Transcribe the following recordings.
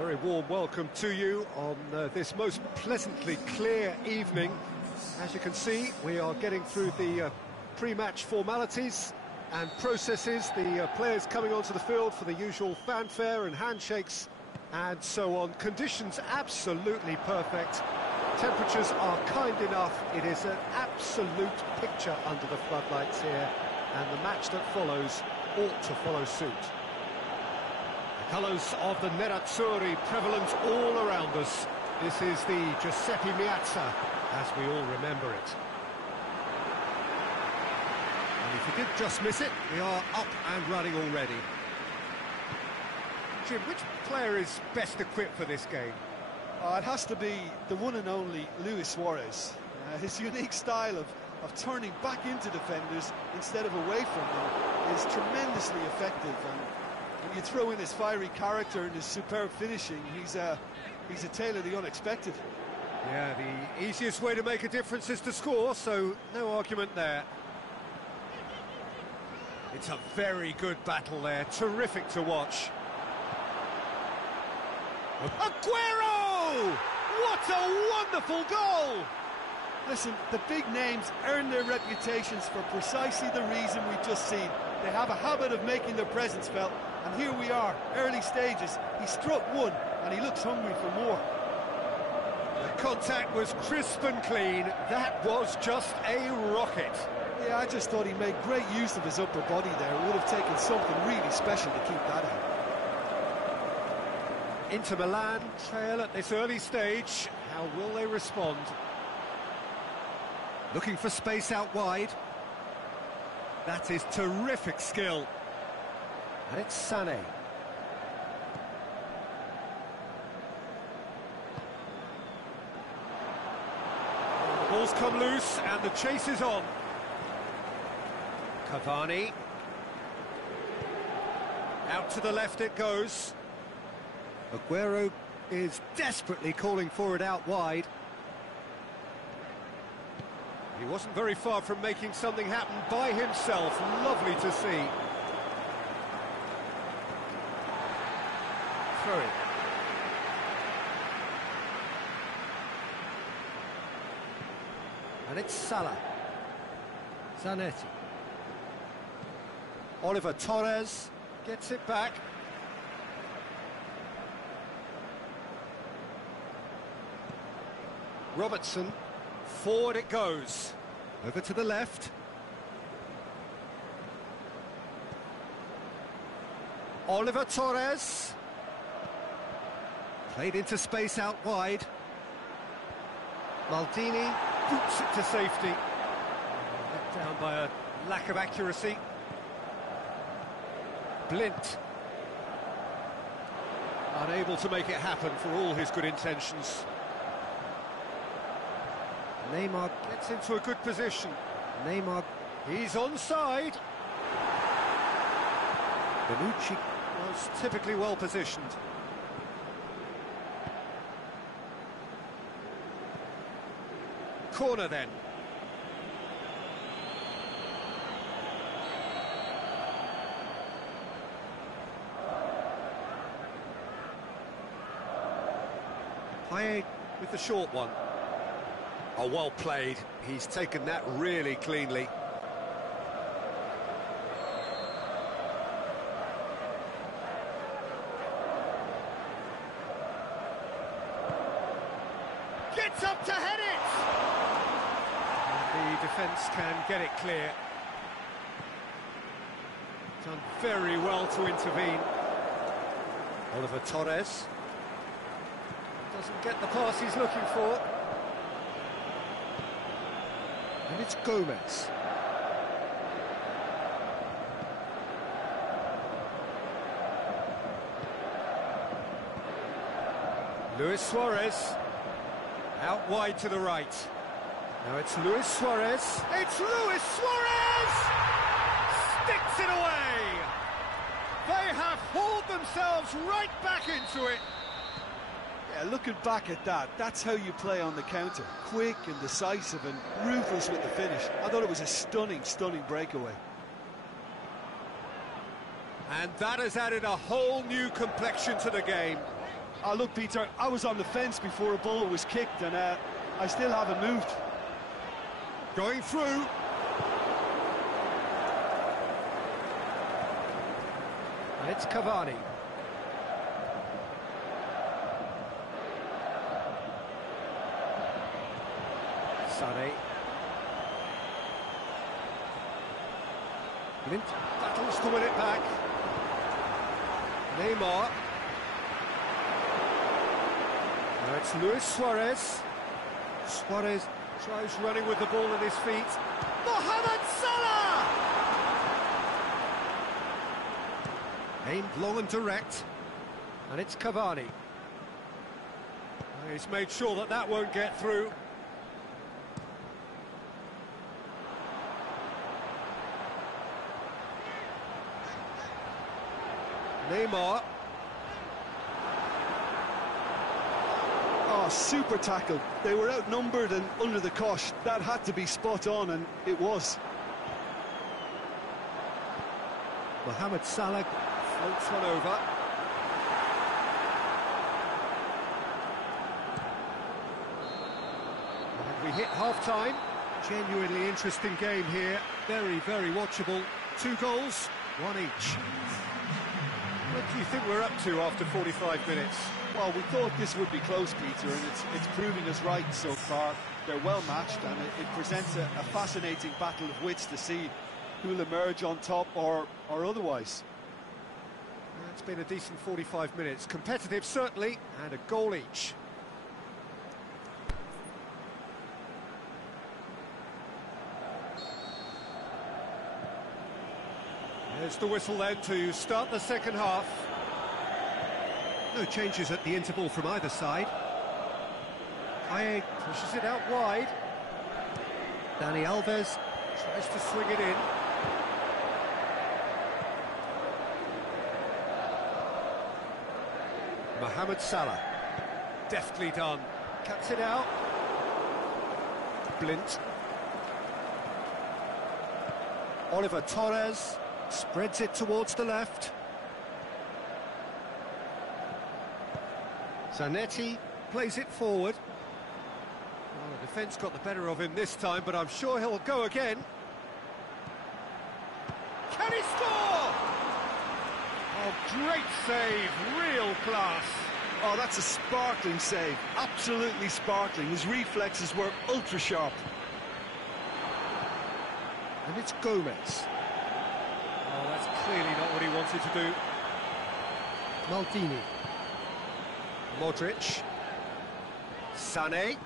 Very warm welcome to you on this most pleasantly clear evening. As you can see, we are getting through the pre-match formalities and processes, the players coming onto the field for the usual fanfare and handshakes and so on. Conditions absolutely perfect. Temperatures are kind enough. It is an absolute picture under the floodlights here, and the match that follows ought to follow suit. The colours of the Nerazzurri prevalent all around us. This is the Giuseppe Meazza, as we all remember it. And if you did just miss it, we are up and running already. Jim, which player is best equipped for this game? It has to be the one and only Luis Suarez. His unique style of turning back into defenders instead of away from them is tremendously effective. And when you throw in his fiery character and his superb finishing, he's a tale of the unexpected. Yeah, the easiest way to make a difference is to score, so no argument there. It's a very good battle there, terrific to watch. Aguero! What a wonderful goal! Listen, the big names earn their reputations for precisely the reason we've just seen. They have a habit of making their presence felt, and here we are, early stages. He struck one, and he looks hungry for more. The contact was crisp and clean. That was just a rocket. Yeah, I just thought he made great use of his upper body there. It would have taken something really special to keep that out. Inter Milan trail at this early stage. How will they respond? Looking for space out wide. That is terrific skill. And it's Sané. The ball's come loose and the chase is on. Cavani. Out to the left it goes. Aguero is desperately calling for it out wide. He wasn't very far from making something happen by himself. Lovely to see. Throw it. And it's Salah. Zanetti. Oliver Torres gets it back. Robertson, forward it goes. Over to the left. Oliver Torres. Played into space out wide. Maldini boots it to safety. Let down by a lack of accuracy. Blint. Unable to make it happen for all his good intentions. Neymar gets into a good position. Neymar, he's onside. Bonucci was typically well positioned. Corner then. Payet with the short one. Oh, well played. He's taken that really cleanly. Gets up to head it! And the defence can get it clear. Done very well to intervene. Oliver Torres. Doesn't get the pass he's looking for. And it's Gomez. Luis Suarez. Out wide to the right. Now it's Luis Suarez. It's Luis Suarez! Sticks it away! They have hauled themselves right back into it. Yeah, looking back at that, that's how you play on the counter. Quick and decisive and ruthless with the finish. I thought it was a stunning, stunning breakaway. And that has added a whole new complexion to the game. Oh, look, Peter, I was on the fence before a ball was kicked, and I still haven't moved. Going through. It's Cavani. Sané. Glint battles to win it back. Neymar. Now it's Luis Suarez. Suarez tries running with the ball at his feet. Mohamed Salah! Aimed long and direct. And it's Cavani. He's made sure that that won't get through. Neymar. Oh, super tackle. They were outnumbered and under the cosh. That had to be spot on, and it was. Mohamed Salah floats one over. And we hit half-time. Genuinely interesting game here. Very, very watchable. 2 goals, 1 each. What do you think we're up to after 45 minutes? Well, we thought this would be close, Peter, and it's proving us right so far. They're well matched, and it presents a fascinating battle of wits to see who'll emerge on top or otherwise. It's been a decent 45 minutes. Competitive, certainly, and a goal each. There's the whistle then to start the second half. No changes at the interval from either side. Kaye pushes it out wide. Dani Alves tries to swing it in. Mohamed Salah. Deftly done. Cuts it out. Blint. Oliver Torres spreads it towards the left. Zanetti plays it forward. Well, the defence got the better of him this time, but I'm sure he'll go again. Can he score? Oh, great save, real class. Oh, that's a sparkling save, absolutely sparkling. His reflexes were ultra-sharp. And it's Gomez. Oh, that's clearly not what he wanted to do. Maldini. Modric. Sané.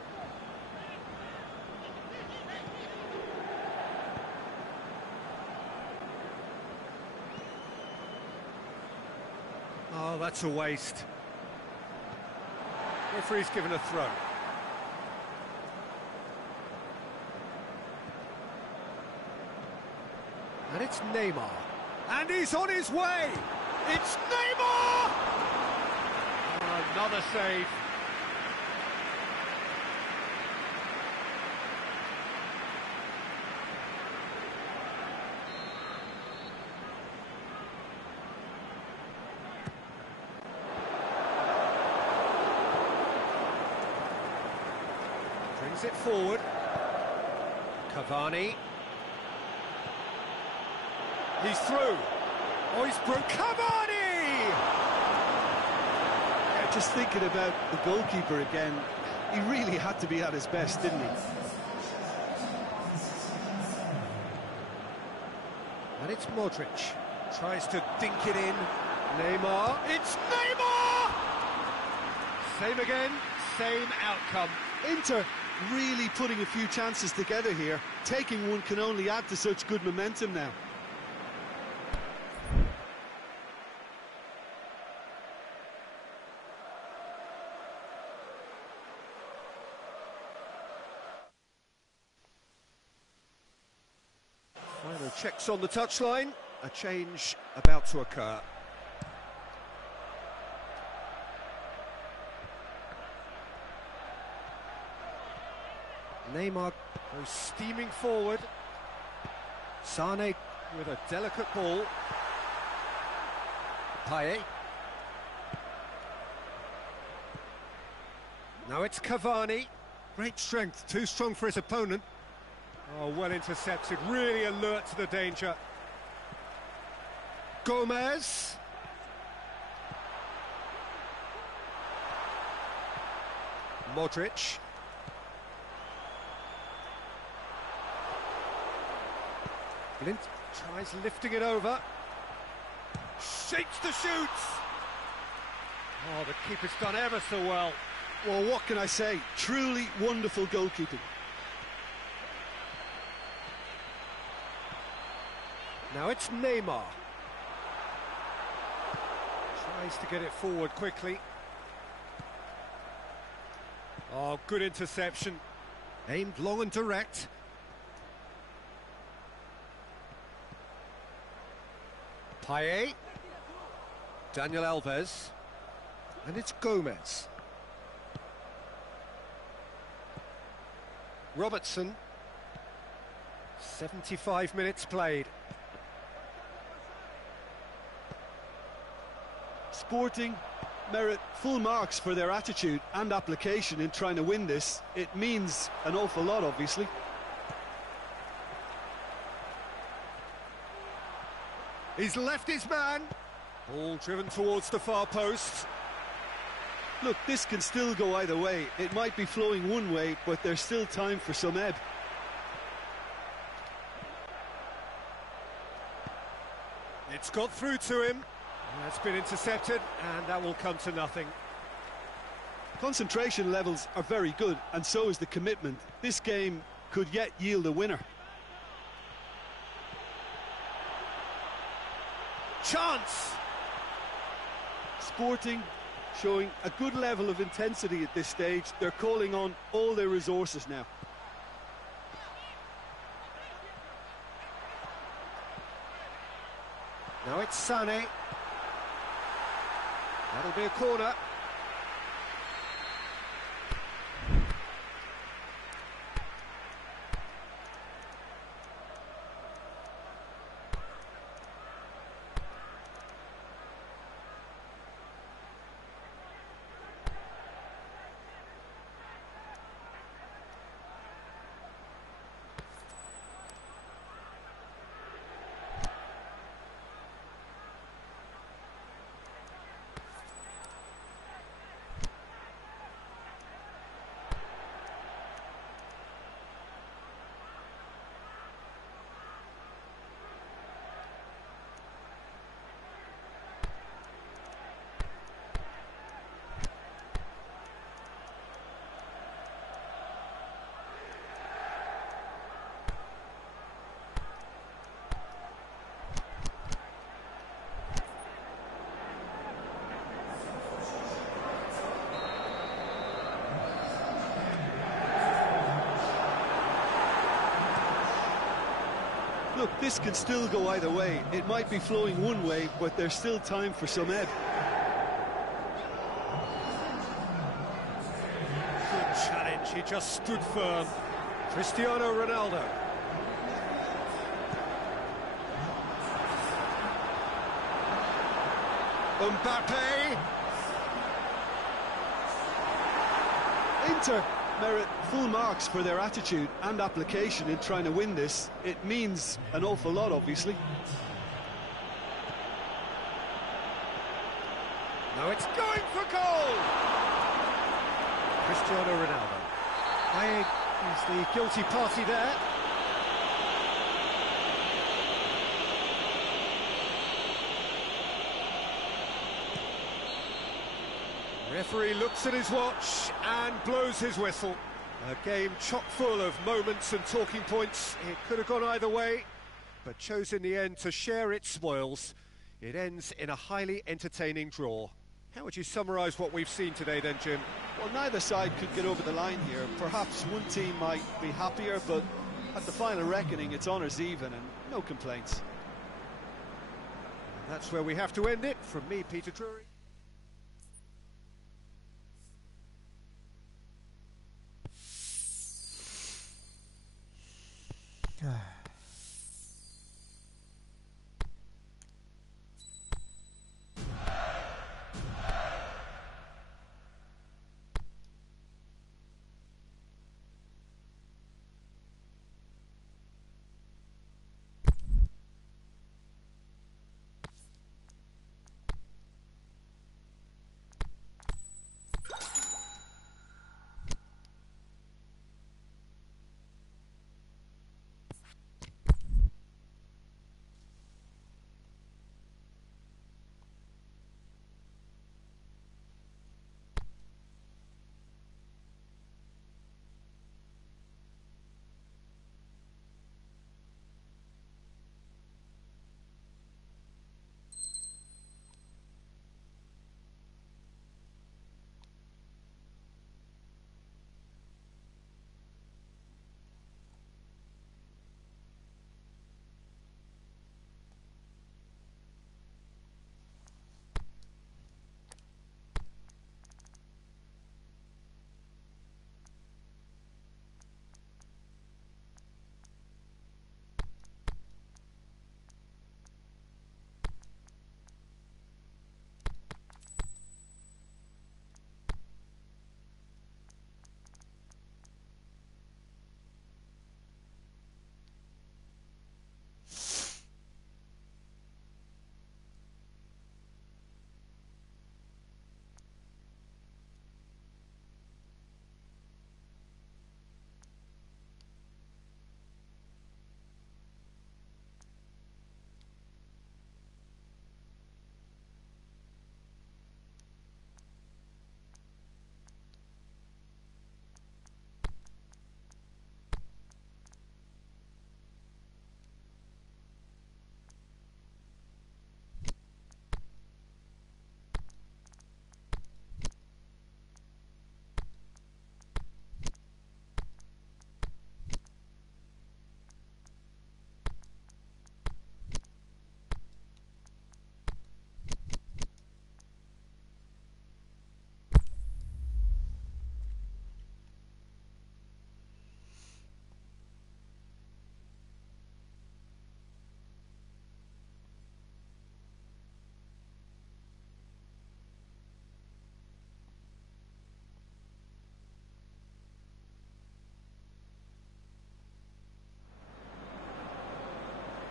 Oh, that's a waste. Referee's given a throw. And it's Neymar. And he's on his way! It's Neymar! Oh, another save. Brings it forward. Cavani. He's through. Oh, he's broke. Cavani! Yeah, just thinking about the goalkeeper again, he really had to be at his best, didn't he? And it's Modric. Tries to dink it in. Neymar. It's Neymar! Same again, same outcome. Inter really putting a few chances together here. Taking one can only add to such good momentum now. Final checks on the touchline. A change about to occur. Neymar goes steaming forward. Sané with a delicate ball. Kaye. Now it's Cavani. Great strength, too strong for his opponent. Oh, well intercepted, really alert to the danger. Gomez. Modric. Glint tries lifting it over. Shapes to shoot. Oh, the keeper's done ever so well. Well, what can I say? Truly wonderful goalkeeping. Now it's Neymar. Tries to get it forward quickly. Oh, good interception. Aimed long and direct. Payet. Daniel Alves. And it's Gomez. Robertson. 75 minutes played. Sporting merit full marks for their attitude and application in trying to win this. It means an awful lot, obviously. He's left his man. Ball driven towards the far post. Look, this can still go either way. It might be flowing one way, but there's still time for some ebb. It's got through to him. That's been intercepted, and that will come to nothing. Concentration levels are very good, and so is the commitment. This game could yet yield a winner. Chance! Sporting showing a good level of intensity at this stage. They're calling on all their resources now. Now it's Sané. That'll be a corner. Look, this can still go either way. It might be flowing one way, but there's still time for some ebb. Good challenge, he just stood firm. Cristiano Ronaldo. Mbappe. Inter merit full marks for their attitude and application in trying to win this. It means an awful lot, obviously. Now it's going for goal! Cristiano Ronaldo. Payet is the guilty party there. Referee looks at his watch and blows his whistle. A game chock full of moments and talking points. It could have gone either way, but chose in the end to share its spoils. It ends in a highly entertaining draw. How would you summarise what we've seen today then, Jim? Well, neither side could get over the line here. Perhaps one team might be happier, but at the final reckoning, it's honours even and no complaints. And that's where we have to end it. From me, Peter Drury.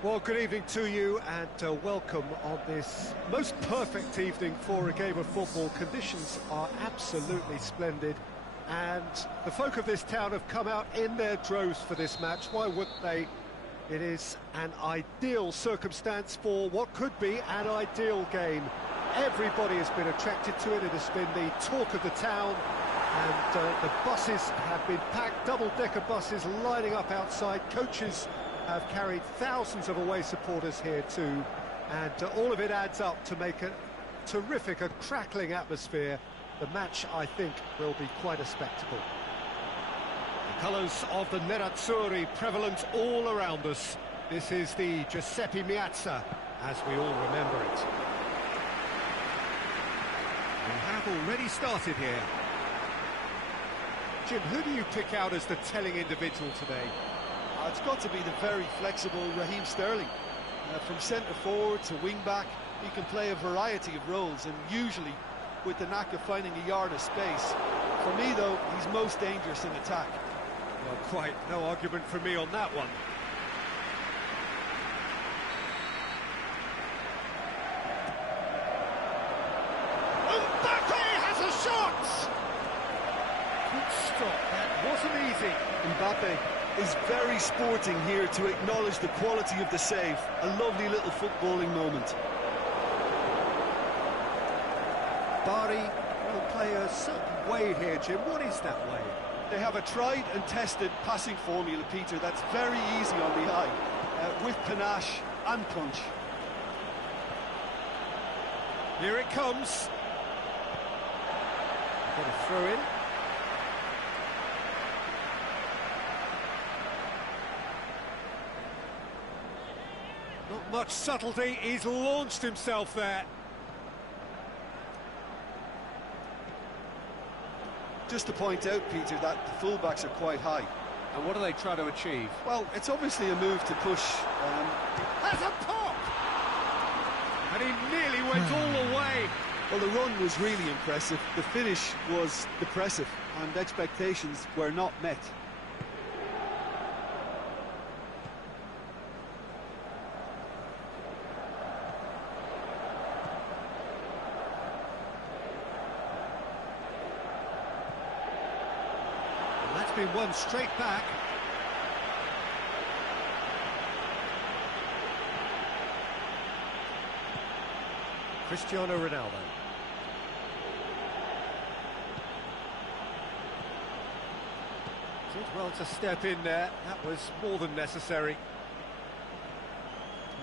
Well, good evening to you and welcome on this most perfect evening for a game of football. Conditions are absolutely splendid and the folk of this town have come out in their droves for this match. Why wouldn't they? It is an ideal circumstance for what could be an ideal game. Everybody has been attracted to it. It has been the talk of the town and the buses have been packed, double-decker buses lining up outside. Coaches have carried thousands of away supporters here too, and all of it adds up to make a terrific, a crackling atmosphere. The match, I think, will be quite a spectacle. The colours of the Nerazzurri prevalent all around us. This is the Giuseppe Meazza, as we all remember it. We have already started here. Jim, who do you pick out as the telling individual today? It's got to be the very flexible Raheem Sterling. From centre forward to wing back, he can play a variety of roles and usually with the knack of finding a yard of space. For me though, he's most dangerous in attack. Well, quite no argument from me on that one. Mbappe has a shot! Good stop, that wasn't easy. Mbappe is very sporting here to acknowledge the quality of the save. A lovely little footballing moment. Bari will play a certain way here, Jim. What is that way? They have a tried and tested passing formula, Peter, that's very easy on the eye, with panache and punch. Here it comes. Got a throw in. Not much subtlety, he's launched himself there. Just to point out, Peter, that the fullbacks are quite high. And what do they try to achieve? Well, it's obviously a move to push. Has a pop! And he nearly went all the way. Well, the run was really impressive. The finish was depressive, and expectations were not met. Been won straight back. Cristiano Ronaldo. Did well to step in there. That was more than necessary.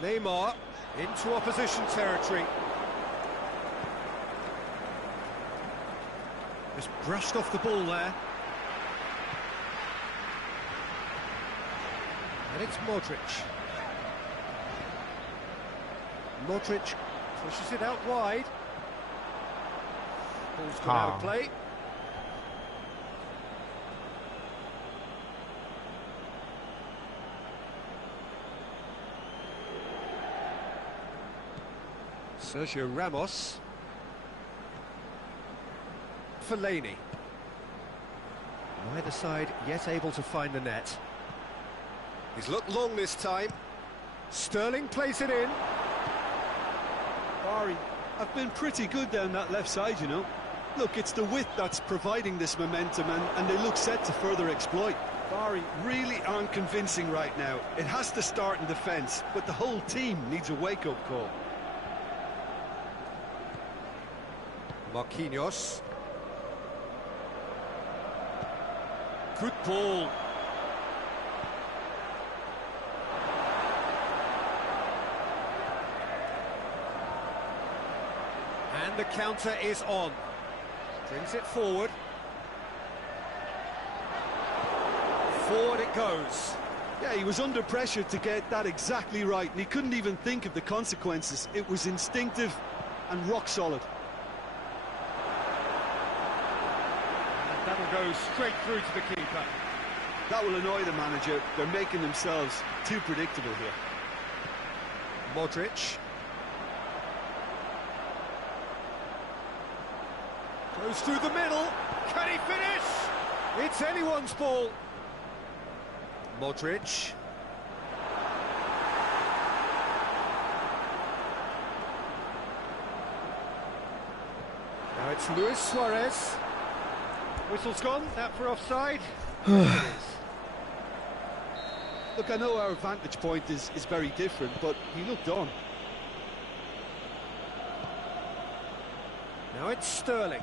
Neymar into opposition territory. Just brushed off the ball there. And it's Modric. Modric pushes it out wide. Ball's gone out of play. Sergio Ramos. Fellaini. Neither side yet able to find the net. He's looked long this time. Sterling plays it in. Bari have been pretty good down that left side, you know. Look, it's the width that's providing this momentum and they look set to further exploit. Bari really aren't convincing right now. It has to start in defence, but the whole team needs a wake-up call. Marquinhos. Good ball. And the counter is on. Brings it forward. Forward it goes. Yeah, he was under pressure to get that exactly right, and he couldn't even think of the consequences. It was instinctive and rock solid. And that'll go straight through to the keeper. That will annoy the manager. They're making themselves too predictable here. Modric. Goes through the middle. Can he finish? It's anyone's ball. Modric. It's Luis Suarez. Whistle's gone, that for offside. It is. Look, I know our vantage point is very different, but he looked on. Now it's Sterling.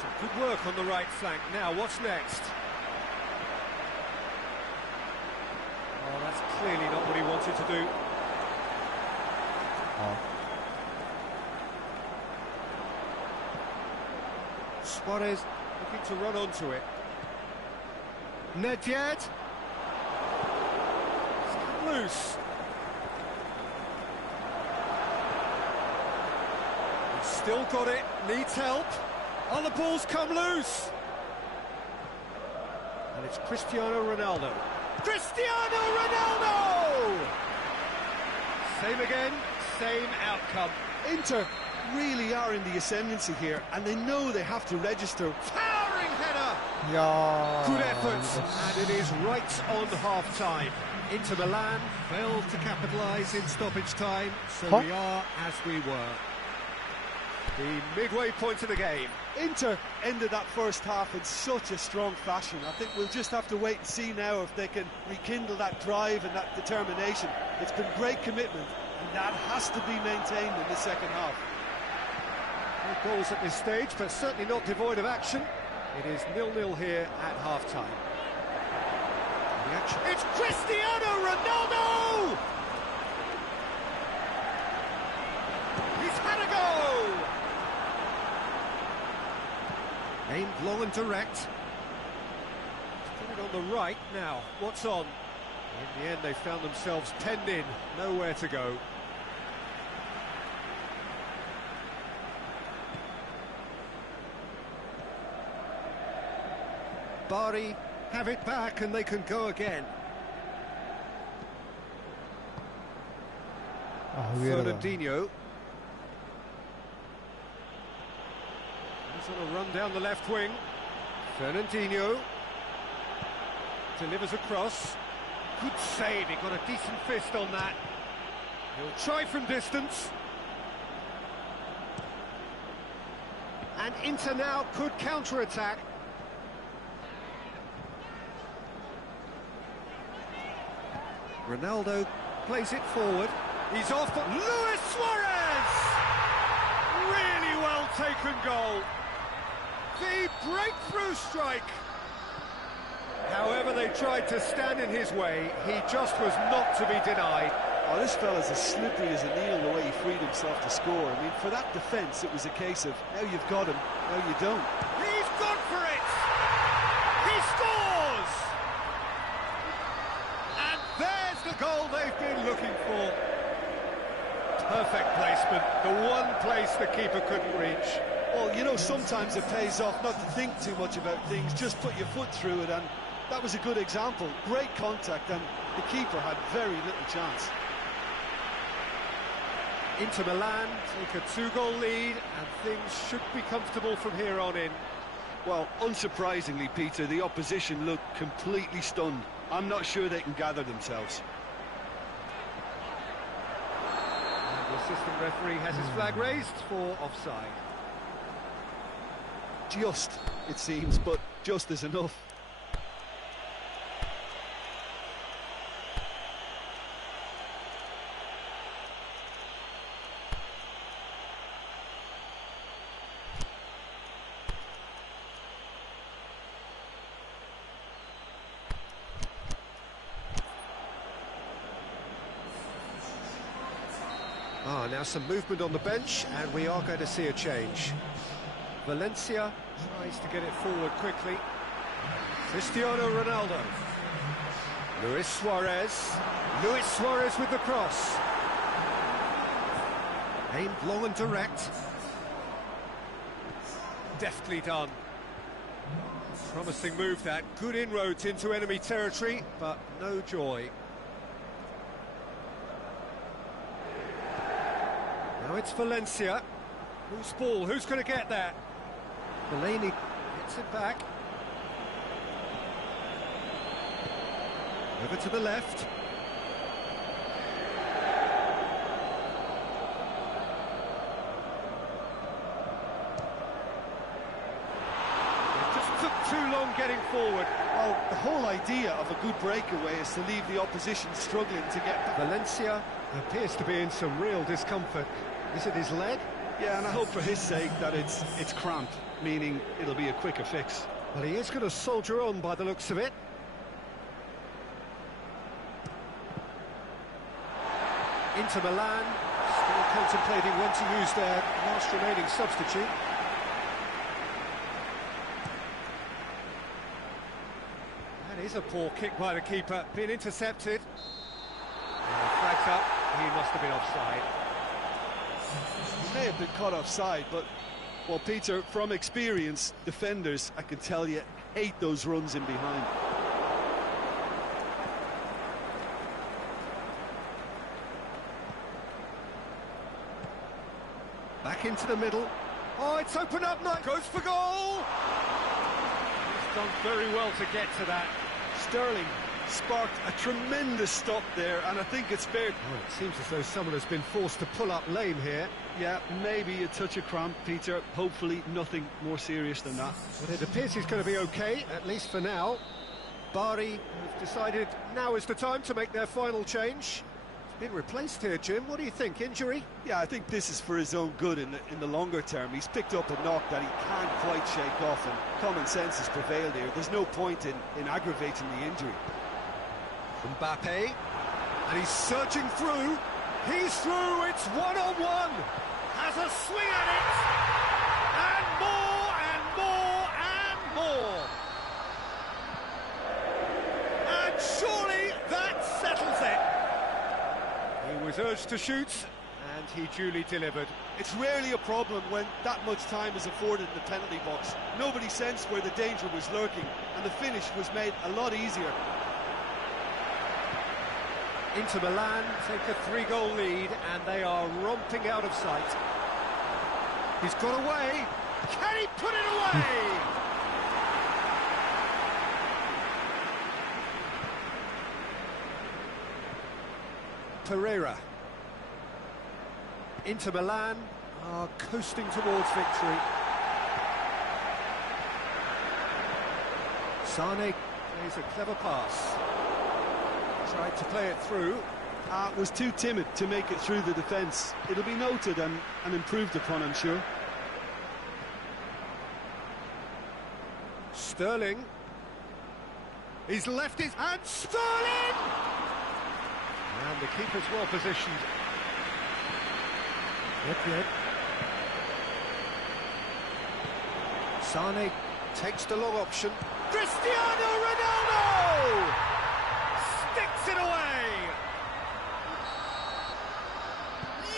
Some good work on the right flank. Now, what's next? Oh, that's clearly not what he wanted to do. Suarez looking to run onto it. Nedved. It's come loose. He's still got it, needs help. Other balls come loose. And it's Cristiano Ronaldo. Cristiano Ronaldo! Same again, same outcome. Inter really are in the ascendancy here, and they know they have to register. Towering header! Yeah. Good effort, and it is right on half-time. Inter Milan failed to capitalise in stoppage time, so we are as we were. The midway point of the game. Inter ended that first half in such a strong fashion. I think we'll just have to wait and see now if they can rekindle that drive and that determination. It's been great commitment, and that has to be maintained in the second half. No goals at this stage, but certainly not devoid of action. It is 0-0 here at half-time. It's Cristiano Ronaldo! He's had a go! Aimed long and direct. Put it on the right now. What's on? In the end, they found themselves penned in. Nowhere to go. Bari have it back and they can go again. Fernandinho. He's on a run down the left wing. Fernandinho delivers across. Good save, he got a decent fist on that. He'll try from distance. And Inter now could counter-attack. Ronaldo plays it forward. He's off, but Luis Suarez! Really well taken goal. The breakthrough strike. However they tried to stand in his way, he just was not to be denied. Oh, this fella's as slippery as a needle the way he freed himself to score. I mean, for that defence, it was a case of now you've got him, now you don't. He's gone for it! He scores! And there's the goal they've been looking for. Perfect placement, the one place the keeper couldn't reach. Well, you know, sometimes it pays off not to think too much about things, just put your foot through it, and that was a good example. Great contact, and the keeper had very little chance. Inter Milan take a 2-goal lead, and things should be comfortable from here on in. Well, unsurprisingly, Peter, the opposition looked completely stunned. I'm not sure they can gather themselves. And the assistant referee has his flag raised for offside. Just, it seems, but just is enough. Now some movement on the bench, and we are going to see a change. Valencia tries to get it forward quickly. Cristiano Ronaldo. Luis Suarez. Luis Suarez with the cross. Aimed long and direct. Deftly done. Promising move that. Good inroads into enemy territory, but no joy. Now it's Valencia. Whose ball? Who's going to get that? Delaney gets it back. Over to the left. too long getting forward. Well, the whole idea of a good breakaway is to leave the opposition struggling to get back. Valencia appears to be in some real discomfort. Is it his leg? Yeah, and I hope for his sake that it's cramp, meaning it'll be a quicker fix. Well, he is going to soldier on by the looks of it. Inter Milan still contemplating when to use their last remaining substitute. That is a poor kick by the keeper, being intercepted. Flags up, he must have been offside. He may have been caught offside, but, well, Peter, from experience, defenders, I can tell you, hate those runs in behind. Back into the middle. Oh, it's opened up now. Goes for goal. He's done very well to get to that. Sterling sparked a tremendous stop there, and I think it's fair. Oh, it seems as though someone has been forced to pull up lame here. Yeah, maybe a touch of cramp, Peter. Hopefully nothing more serious than that. But it appears he's going to be okay, at least for now. Bari have decided now is the time to make their final change. He's been replaced here, Jim. What do you think? Injury? Yeah, I think this is for his own good in the longer term. He's picked up a knock that he can't quite shake off, and common sense has prevailed here. There's no point in aggravating the injury. Mbappe, and he's surging through. He's through. It's one-on-one. Has a swing at it, and more and more and more. And surely that settles it. He was urged to shoot, and he duly delivered. It's rarely a problem when that much time is afforded in the penalty box. Nobody sensed where the danger was lurking, and the finish was made a lot easier. Inter Milan take a 3-goal lead, and they are romping out of sight. He's got away. Can he put it away? Pereira. Inter Milan are coasting towards victory. Sane plays a clever pass. Tried to play it through. Was too timid to make it through the defence. It'll be noted and improved upon, I'm sure. Sterling. He's left his hand. Sterling! And the keeper's well positioned. Yep. Sane takes the long option. Cristiano Ronaldo! Sticks it away!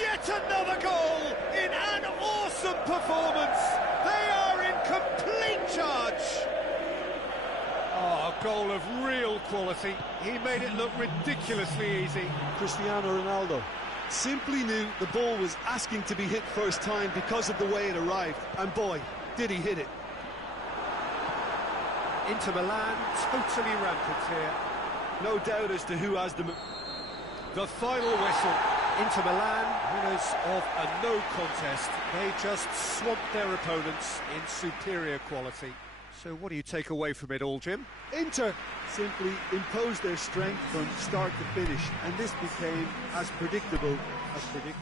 Yet another goal in an awesome performance! They are in complete charge! Oh, a goal of real quality. He made it look ridiculously easy. Cristiano Ronaldo simply knew the ball was asking to be hit first time because of the way it arrived, and boy, did he hit it. Inter Milan totally rampant here. No doubt as to who has the final whistle. Inter Milan, winners of a no contest. They just swamped their opponents in superior quality. So what do you take away from it all, Jim? Inter simply imposed their strength from start to finish, and this became as predictable as predicted.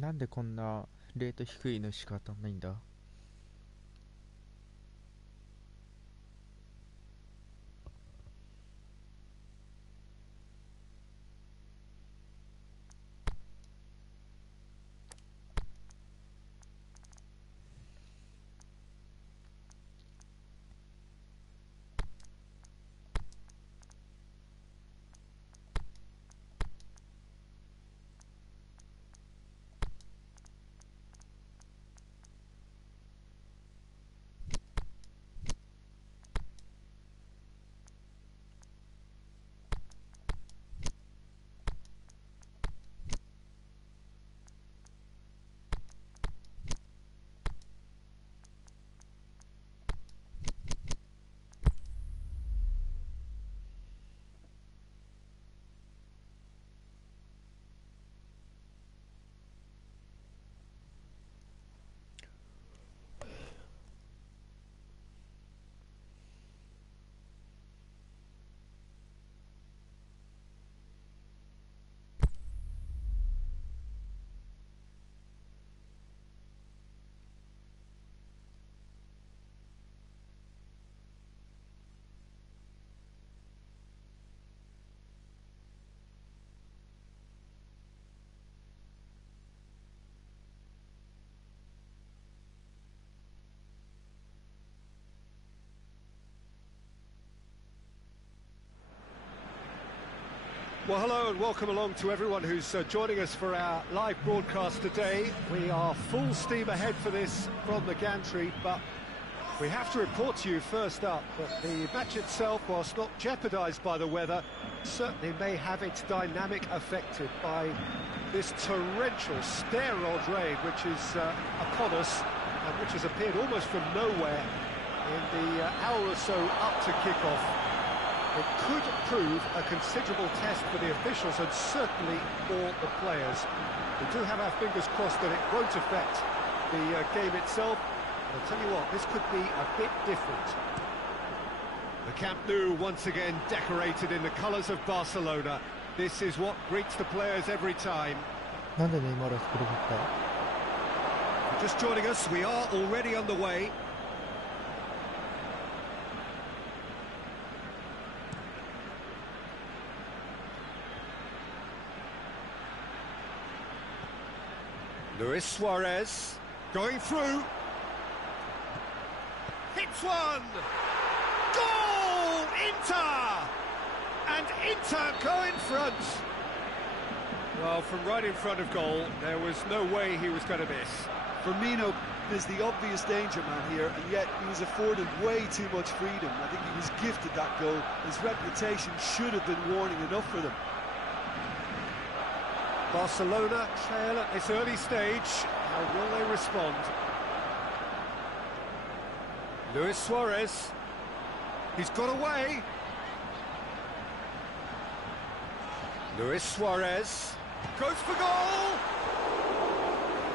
なんでこんなレート低いのしか当たんないんだ。Well, hello and welcome along to everyone who's joining us for our live broadcast today. We are full steam ahead for this from the gantry, but we have to report to you first up that the match itself, whilst not jeopardised by the weather, certainly may have its dynamic affected by this torrential stair-rod rain which is upon us and which has appeared almost from nowhere in the hour or so up to kick-off. It could prove a considerable test for the officials and certainly for the players. We do have our fingers crossed that it won't affect the game itself. But I'll tell you what, this could be a bit different. The Camp Nou once again decorated in the colours of Barcelona. This is what greets the players every time. なんでネイマールはそこで振った？ Just joining us, we are already on the way. Luis Suarez going through. Hits one. Goal! Inter! And Inter go in front. Well, from right in front of goal, there was no way he was going to miss. Firmino is the obvious danger man here, and yet he was afforded way too much freedom. I think he was gifted that goal. His reputation should have been warning enough for them. Barcelona trail at this early stage. How will they respond? Luis Suarez. He's got away. Luis Suarez goes for goal.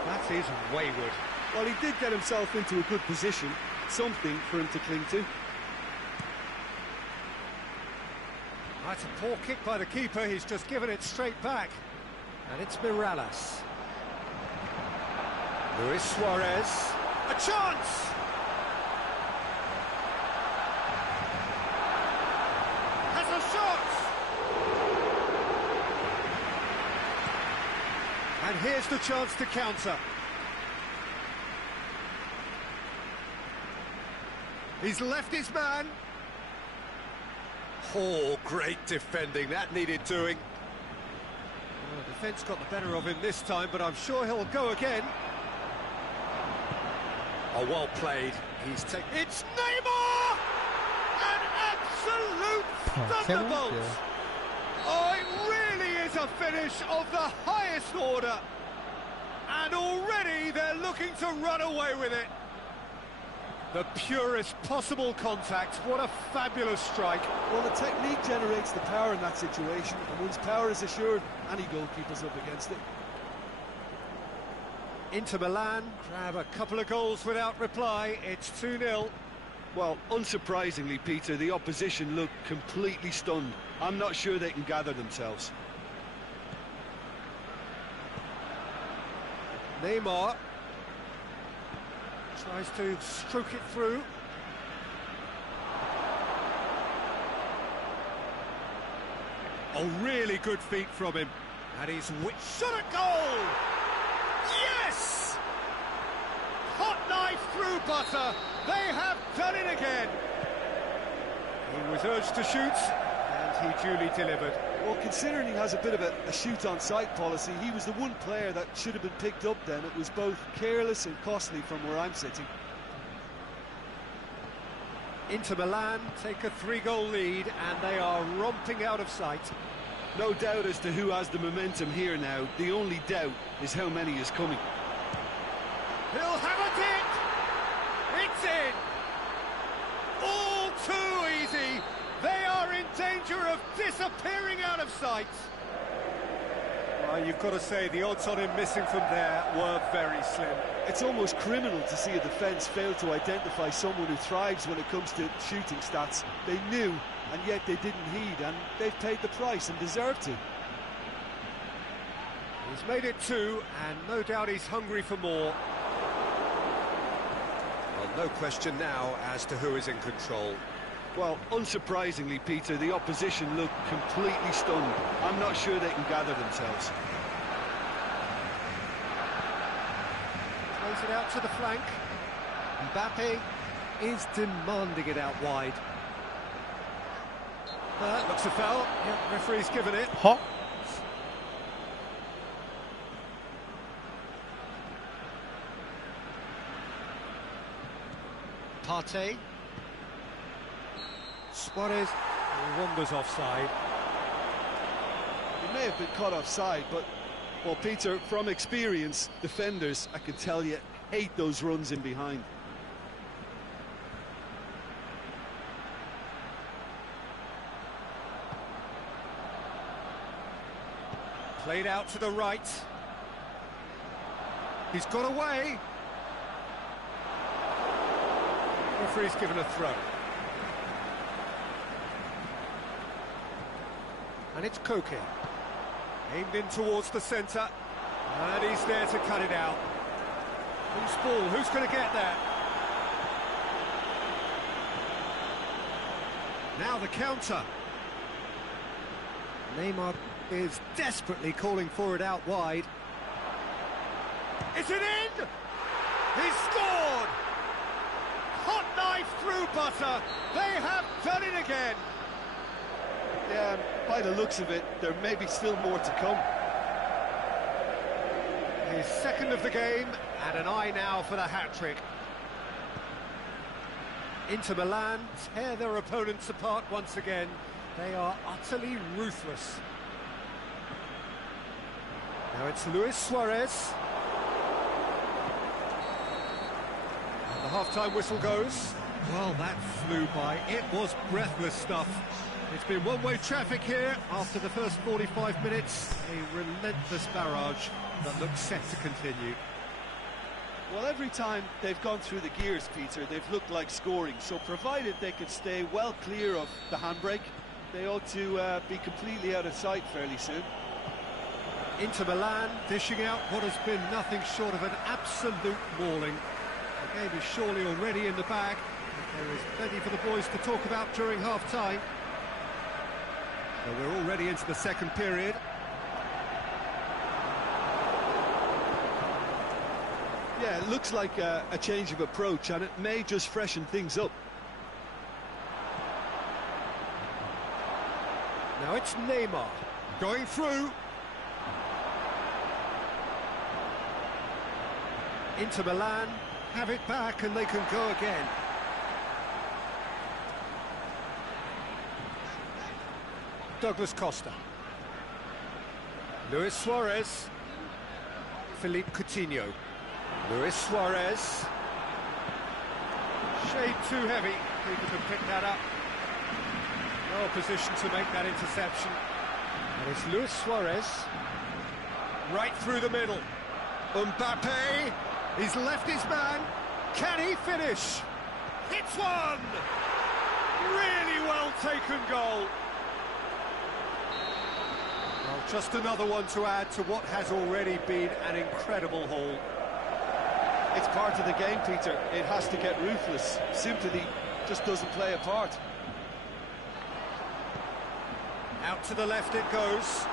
That is wayward. Well, he did get himself into a good position. Something for him to cling to. That's a poor kick by the keeper. He's just given it straight back. And it's Mirallas. Luis Suarez. A chance! Has a shot! And here's the chance to counter. He's left his man. Oh, great defending. That needed doing. Well, the defence got the better of him this time, but I'm sure he'll go again. Oh, well played. He's taken... It's Neymar! An absolute thunderbolt! Oh, it really is a finish of the highest order. And already they're looking to run away with it. The purest possible contact. What a fabulous strike. Well, the technique generates the power in that situation, and once power is assured, any goalkeeper's up against it. Inter Milan grab a couple of goals without reply. It's 2-0. Well, unsurprisingly, Peter, the opposition look completely stunned. I'm not sure they can gather themselves. Neymar tries to stroke it through. Oh, really good feet from him. And he's shot at goal! Yes! Hot knife through butter. They have done it again. He was urged to shoot, and he duly delivered. Well, considering he has a bit of a shoot-on-sight policy, he was the one player that should have been picked up then. It was both careless and costly from where I'm sitting. Inter Milan take a 3-goal lead, and they are romping out of sight. No doubt as to who has the momentum here now. The only doubt is how many is coming. He'll have it! It's in! All too easy! They are in danger of disappearing out of sight! Well, you've got to say, the odds on him missing from there were very slim. It's almost criminal to see a defence fail to identify someone who thrives when it comes to shooting stats. They knew, and yet they didn't heed, and they've paid the price and deserve to. He's made it 2, and no doubt he's hungry for more. Well, no question now as to who is in control. Well, unsurprisingly, Peter, the opposition look completely stunned. I'm not sure they can gather themselves. Plays it out to the flank. Mbappe is demanding it out wide. Looks a foul. Yep, referee's given it. Huh? Partey. Suarez wanders offside. He may have been caught offside, but, well, Peter, from experience, defenders, I can tell you, hate those runs in behind. Played out to the right. He's got away. Referee's given a throw. And it's Koke. Aimed in towards the centre. And he's there to cut it out. Who's ball? Who's going to get there? Now the counter. Neymar is desperately calling for it out wide. Is it in? He's scored! Hot knife through butter. They have done it again. Yeah, by the looks of it, there may be still more to come. His second of the game, and an eye now for the hat-trick. Inter Milan tear their opponents apart once again. They are utterly ruthless. Now it's Luis Suarez. And the half-time whistle goes. Well, that flew by. It was breathless stuff. It's been one-way traffic here after the first 45 minutes. A relentless barrage that looks set to continue. Well, every time they've gone through the gears, Peter, they've looked like scoring. So provided they can stay well clear of the handbrake, they ought to be completely out of sight fairly soon. Inter Milan dishing out what has been nothing short of an absolute mauling. The game is surely already in the bag. There is plenty for the boys to talk about during half-time. So we're already into the second period. Yeah, it looks like a change of approach, and it may just freshen things up. Now it's Neymar going through. Inter Milan have it back and they can go again. Douglas Costa. Luis Suarez. Philippe Coutinho. Luis Suarez. Shade too heavy. People can pick that up. No position to make that interception. And it's Luis Suarez. Right through the middle. Mbappe. He's left his man. Can he finish? Hits one! Really well taken goal. Well, just another one to add to what has already been an incredible haul. It's part of the game, Peter. It has to get ruthless. Sympathy just doesn't play a part. Out to the left it goes.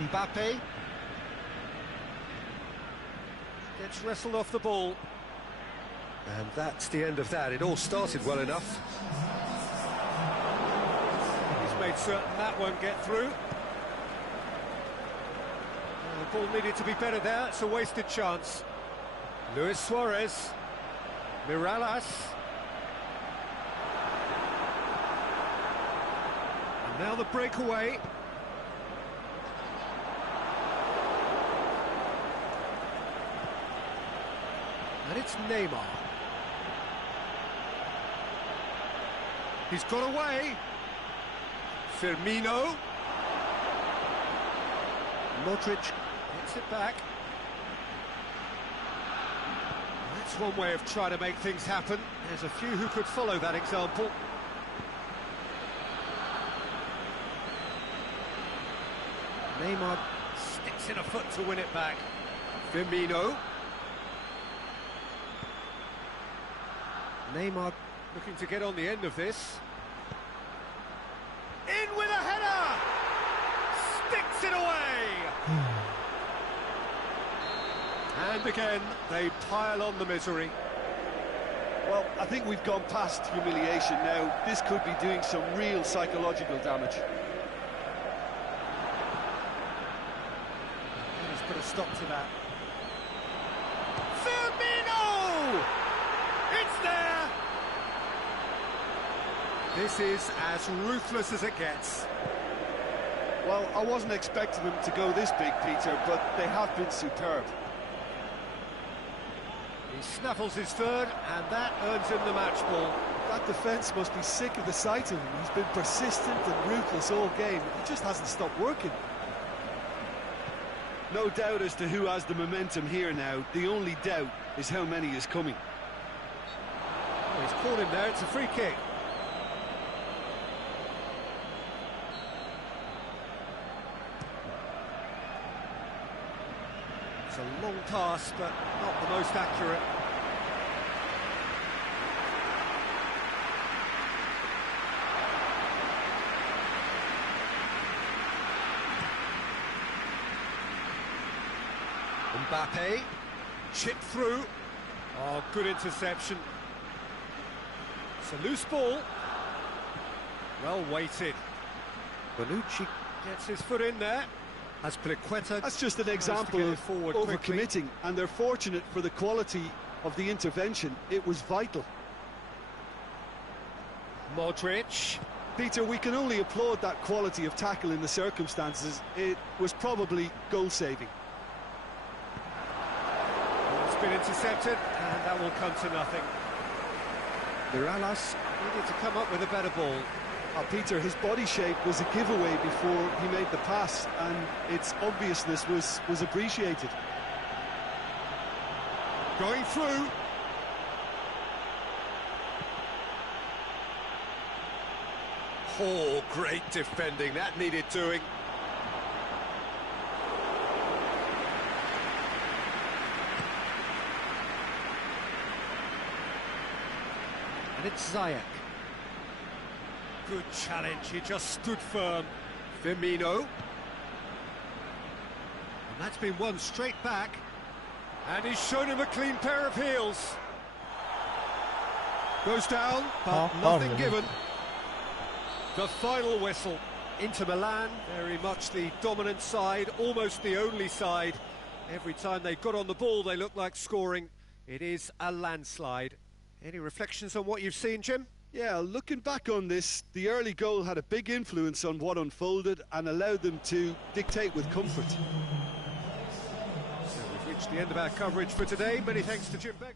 Mbappe gets wrestled off the ball. And that's the end of that. It all started well enough. He's made certain that won't get through. The ball needed to be better there. It's a wasted chance. Luis Suarez. Mirallas. And now the breakaway. And it's Neymar. He's got away. Firmino. Modric gets it back. That's one way of trying to make things happen. There's a few who could follow that example. Neymar sticks in a foot to win it back. Firmino. Neymar looking to get on the end of this. In with a header! Sticks it away! And again, they pile on the misery. Well, I think we've gone past humiliation now. This could be doing some real psychological damage. He's put a stop to that. Firmino! It's there! This is as ruthless as it gets. Well, I wasn't expecting them to go this big, Peter, but they have been superb. He snaffles his third, and that earns him the match ball. That defence must be sick of the sight of him. He's been persistent and ruthless all game. He just hasn't stopped working. No doubt as to who has the momentum here now. The only doubt is how many is coming. Oh, he's caught him there. It's a free kick. It's a long pass, but not the most accurate. Mbappe, chip through. Oh, good interception. It's a loose ball. Well weighted. Bonucci gets his foot in there. As Pliqueta. That's just an example of overcommitting, and they're fortunate for the quality of the intervention. It was vital. Modric. Peter, we can only applaud that quality of tackle in the circumstances. It was probably goal-saving. It's been intercepted, and that will come to nothing. Mirallas needed to come up with a better ball. Peter, his body shape was a giveaway before he made the pass, and its obviousness was appreciated. Going through. Oh, great defending. That needed doing. And it's Ziyech. Good challenge, he just stood firm. Firmino. And that's been won straight back. And he's shown him a clean pair of heels. Goes down, but nothing given. The final whistle. Inter Milan, very much the dominant side, almost the only side. Every time they got on the ball, they looked like scoring. It is a landslide. Any reflections on what you've seen, Jim? Yeah, looking back on this, the early goal had a big influence on what unfolded and allowed them to dictate with comfort. So we've reached the end of our coverage for today. Many thanks to Jim Begley.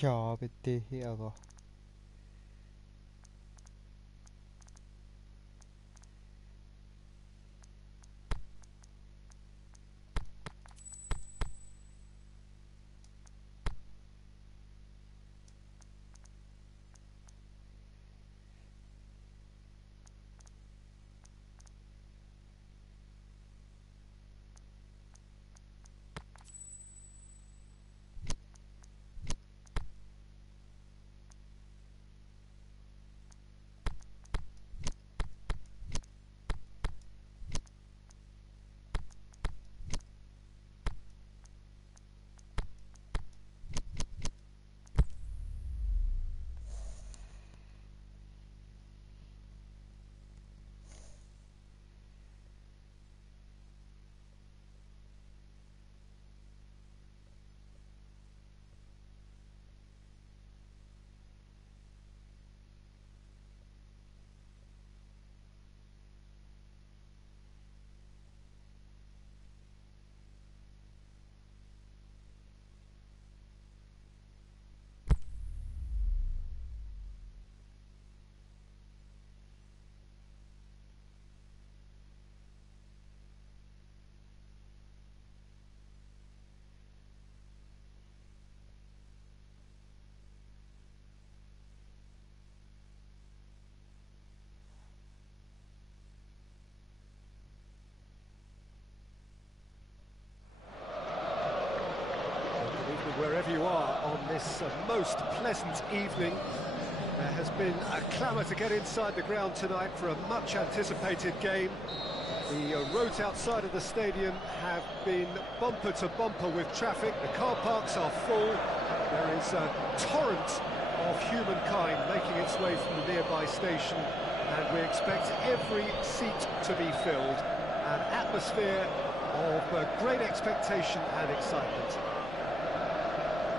Ya vete aga. Wherever you are on this most pleasant evening, there has been a clamour to get inside the ground tonight for a much anticipated game. The roads outside of the stadium have been bumper to bumper with traffic. The car parks are full. There is a torrent of humankind making its way from the nearby station, and we expect every seat to be filled. An atmosphere of great expectation and excitement.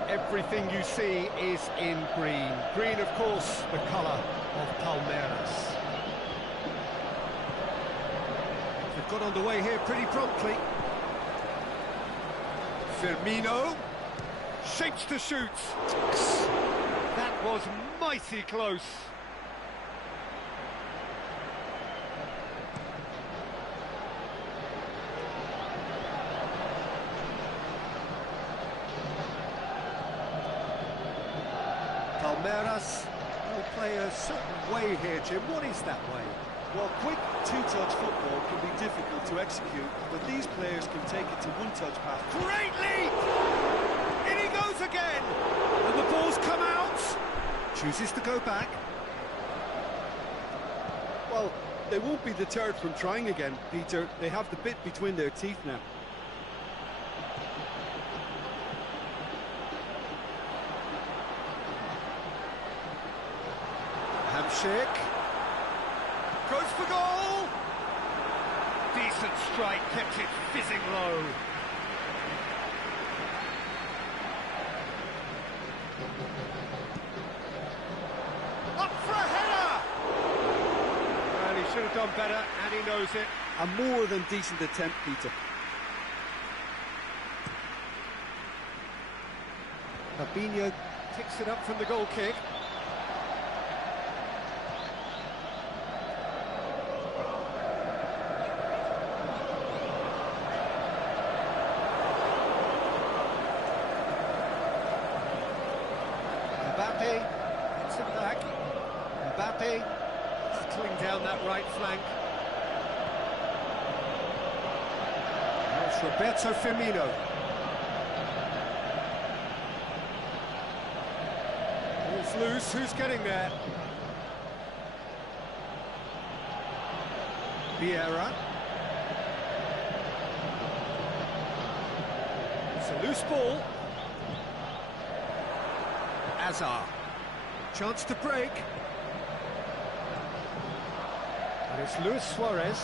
Everything you see is in green. Green, of course, the colour of Palmeiras. They've got underway here pretty promptly. Firmino shapes to shoot. That was mighty close. Palmeiras will play a certain way here, Jim. What is that way? Well, quick two-touch football can be difficult to execute, but these players can take it to one-touch pass. Great leap! In he goes again! And the ball's come out! Chooses to go back. Well, they won't be deterred from trying again, Peter. They have the bit between their teeth now. Hamsik goes for goal. Decent strike, kept it fizzing low. Up for a header. Well, he should have done better, and he knows it. A more than decent attempt, Peter. Fabinho picks it up from the goal kick. Mbappe gets it back. Mbappe hurtling down that right flank. Now it's Roberto Firmino. Ball's loose, who's getting there? Vieira. It's a loose ball. Azar. Chance to break. And it's Luis Suarez.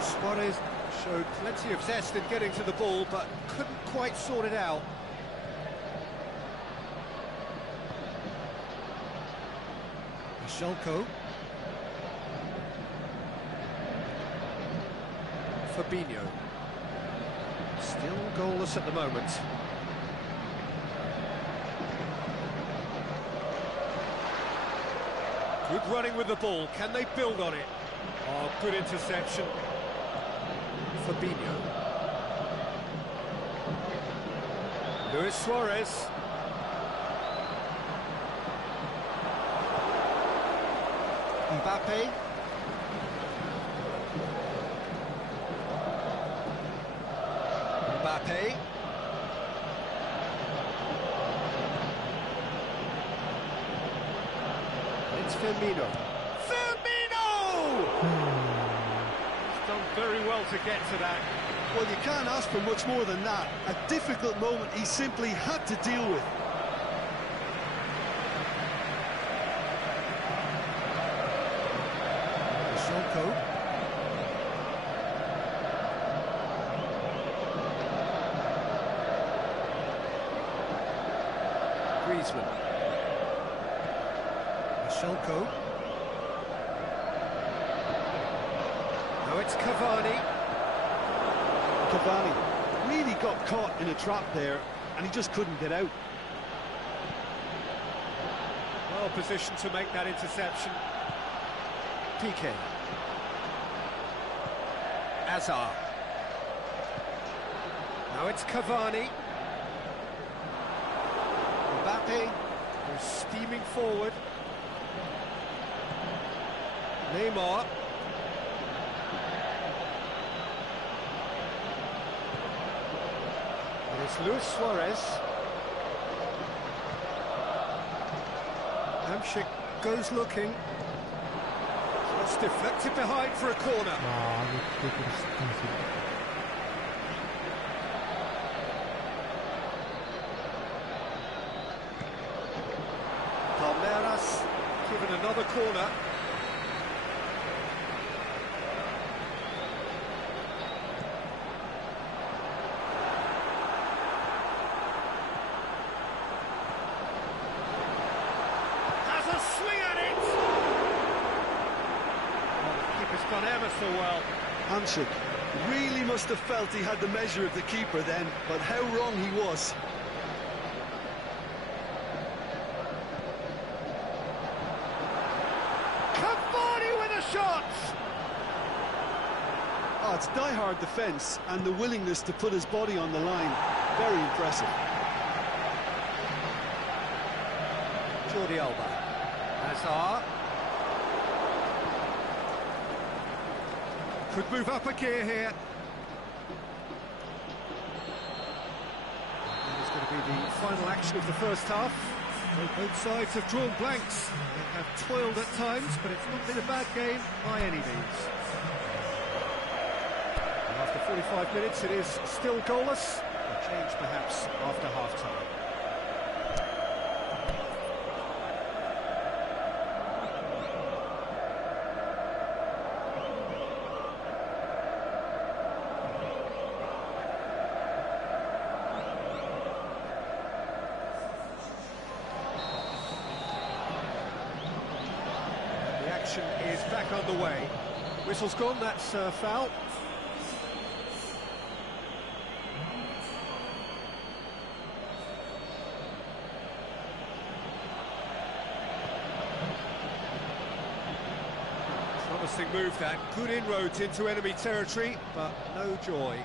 Suarez showed plenty of zest in getting to the ball, but couldn't quite sort it out. Schalke. Fabinho. Still goalless at the moment. Good running with the ball. Can they build on it? Oh, good interception. Fabinho. Luis Suarez. Mbappe. Mbappe. It's Firmino. Firmino! He's done very well to get to that. Well, you can't ask for much more than that. A difficult moment he simply had to deal with. Shonko. Griezmann. Shonko. Now it's Cavani. Cavani really got caught in a trap there, and he just couldn't get out. Well positioned to make that interception. Piqué. Hazard. Now it's Cavani. Mbappe, who's steaming forward. Neymar. It's Luis Suarez. Hamsik goes looking. It's deflected behind for a corner. まあ、上げてくる失点する。Palmeiras given another corner. Has a swing at it. Oh, the keeper's done ever so well. Hamsik really must have felt he had the measure of the keeper then, but how wrong he was. Cavani with a shot. Oh, it's die-hard defence and the willingness to put his body on the line. Very impressive. Jordi Alba. Hazard. Could move up a gear here. It's going to be the final action of the first half. Both sides have drawn blanks. They have toiled at times, but it's not been a bad game by any means. And after 45 minutes, it is still goalless. A change perhaps after half-time. Is back underway. Whistle's gone, that's foul. Promising move that, good inroads into enemy territory, but no joy.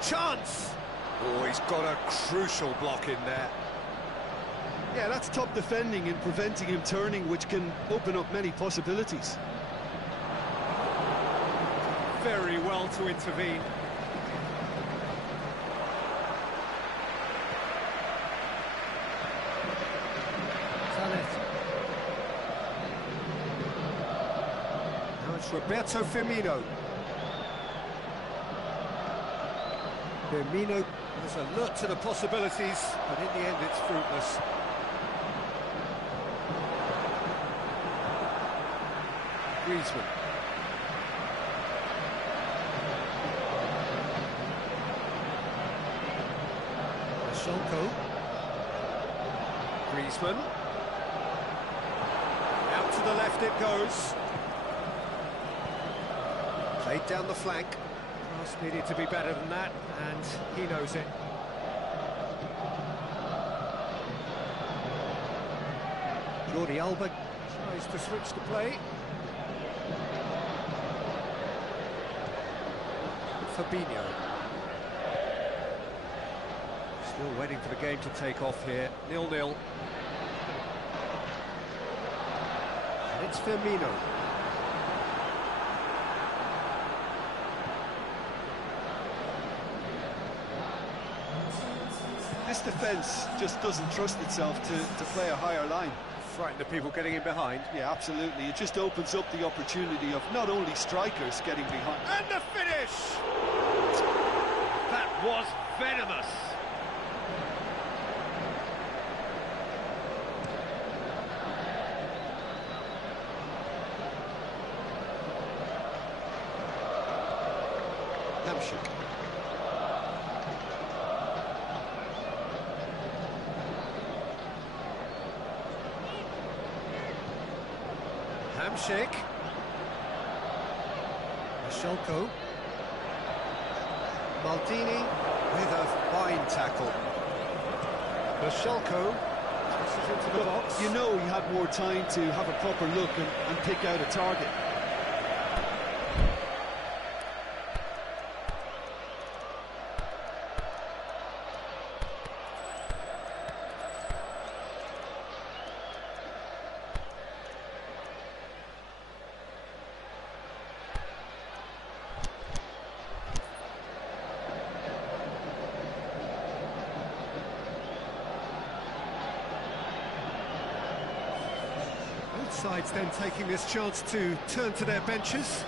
Chance! Oh, he's got a crucial block in there. Yeah, that's top defending and preventing him turning, which can open up many possibilities. Very well to intervene. Sanet. Now it's Roberto Firmino. Firmino was alert to the possibilities, but in the end it's fruitless. Griezmann. Shonko. Griezmann. Out to the left it goes. Played down the flank. Pass needed to be better than that, and he knows it. Jordi Alba tries to switch the play. Fabinho. Still waiting for the game to take off here. 0-0. And it's Firmino. This defence just doesn't trust itself to play a higher line. Frighten the people getting in behind. Yeah, absolutely. It just opens up the opportunity of not only strikers getting behind. And the finish! That was venomous. Hamsik. Hamsik. Mashelko. Maldini with a fine tackle. Mashelko passes into the box. You know he had more time to have a proper look and pick out a target. Sides then taking this chance to turn to their benches.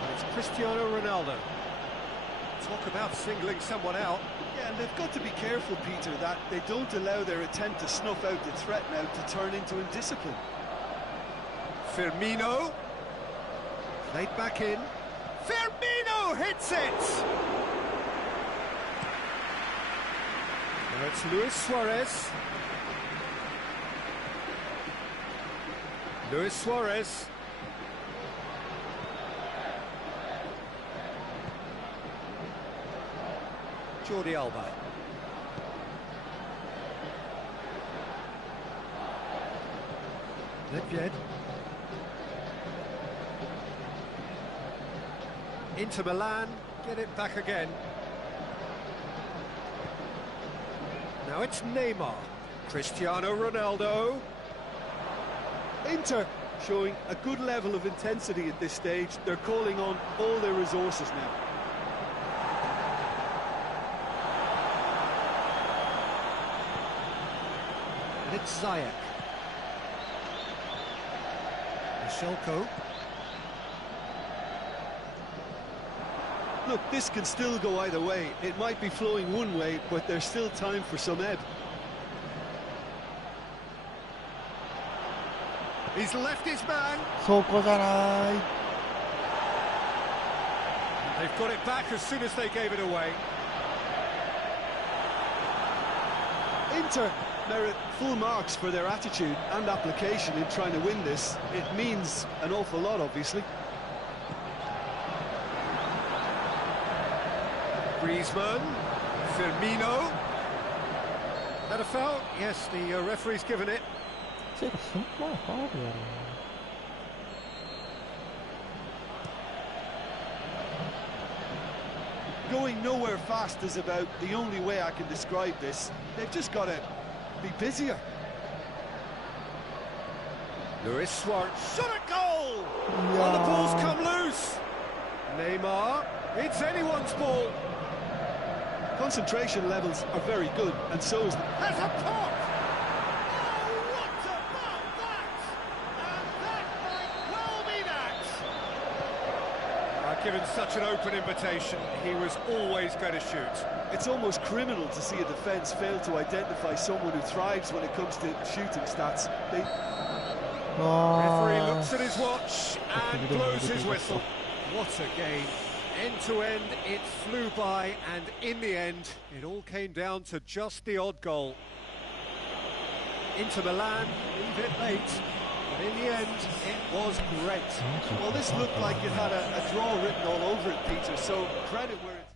And it's Cristiano Ronaldo. Talk about singling someone out. Yeah, and they've got to be careful, Peter, that they don't allow their attempt to snuff out the threat now to turn into indiscipline. Firmino. Played back in. Firmino hits it! Now it's Luis Suarez. Luis Suarez. Jordi Alba. Nedved. Inter Milan get it back again. Now it's Neymar. Cristiano Ronaldo. Inter showing a good level of intensity at this stage. They're calling on all their resources now. And it's Ziyech. Mashelko. Look, this can still go either way. It might be flowing one way, but there's still time for some ebb. He's left his man. そこじゃない。 They've got it back as soon as they gave it away. Inter merit full marks for their attitude and application in trying to win this. It means an awful lot, obviously. Griezmann, Firmino. Had a foul? Yes, the referee's given it. そんなファウルやろ。Going nowhere fast is about the only way I can describe this. They've just got to be busier. Luis Suarez. Shot a goal! Oh, the ball's come loose. Neymar. It's anyone's ball. Concentration levels are very good, and so is the... Has a pop! Oh, what about that? And that might well be that. Given such an open invitation, he was always going to shoot. It's almost criminal to see a defence fail to identify someone who thrives when it comes to shooting stats. They... Referee looks at his watch and blows his whistle. What a game. End to end, it flew by, and in the end, it all came down to just the odd goal. Inter Milan leave it late. But in the end, it was great. Well, this looked like it had a draw written all over it, Peter, so credit where it's...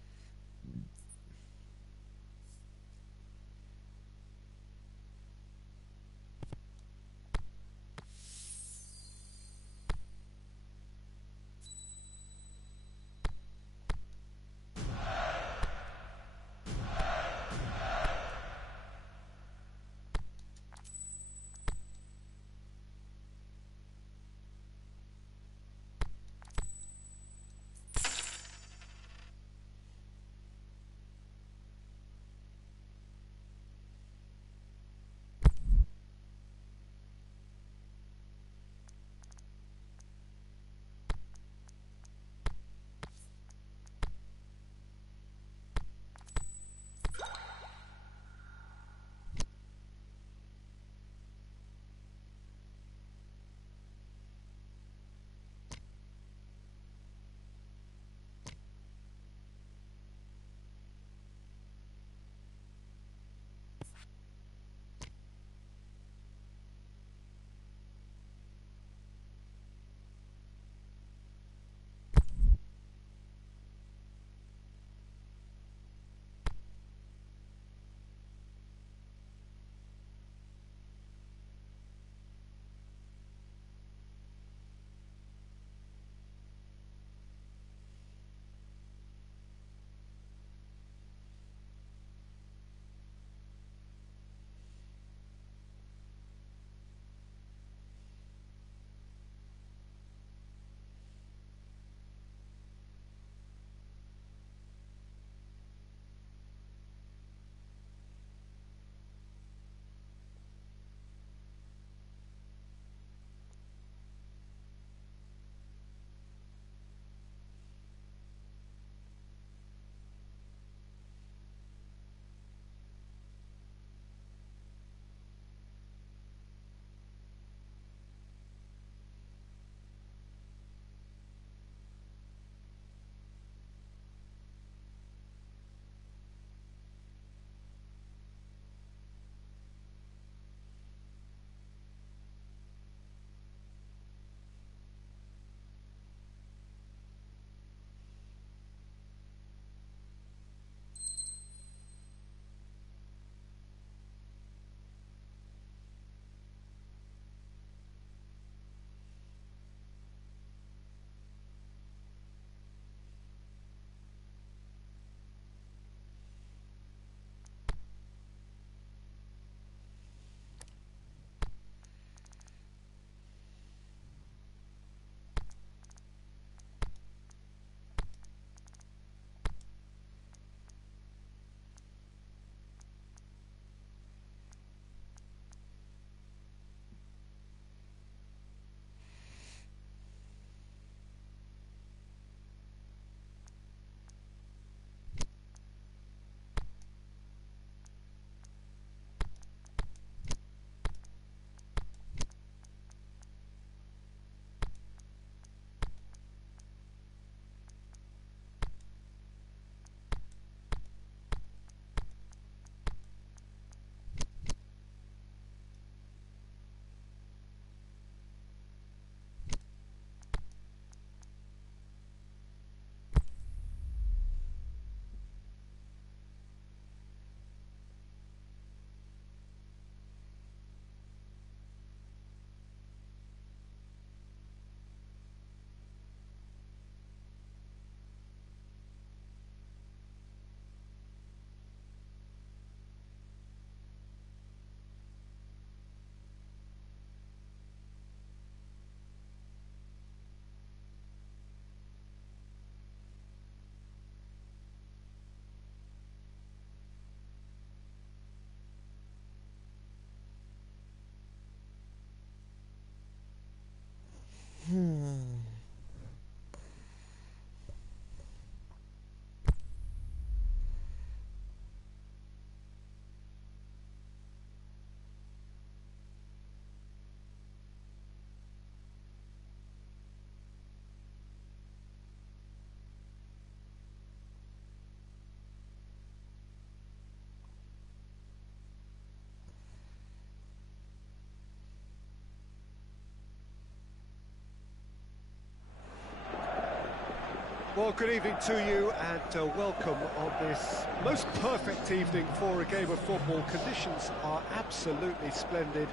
Well, good evening to you and welcome on this most perfect evening for a game of football. Conditions are absolutely splendid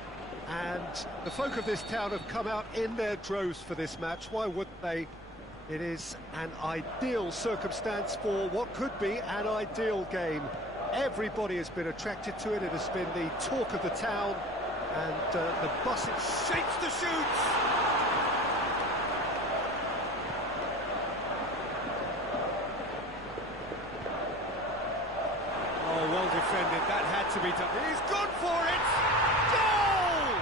and the folk of this town have come out in their droves for this match. Why wouldn't they? It is an ideal circumstance for what could be an ideal game. Everybody has been attracted to it. It has been the talk of the town and the bus shapes the shoots. Oh, well defended. That had to be done. He's gone for it. Goal!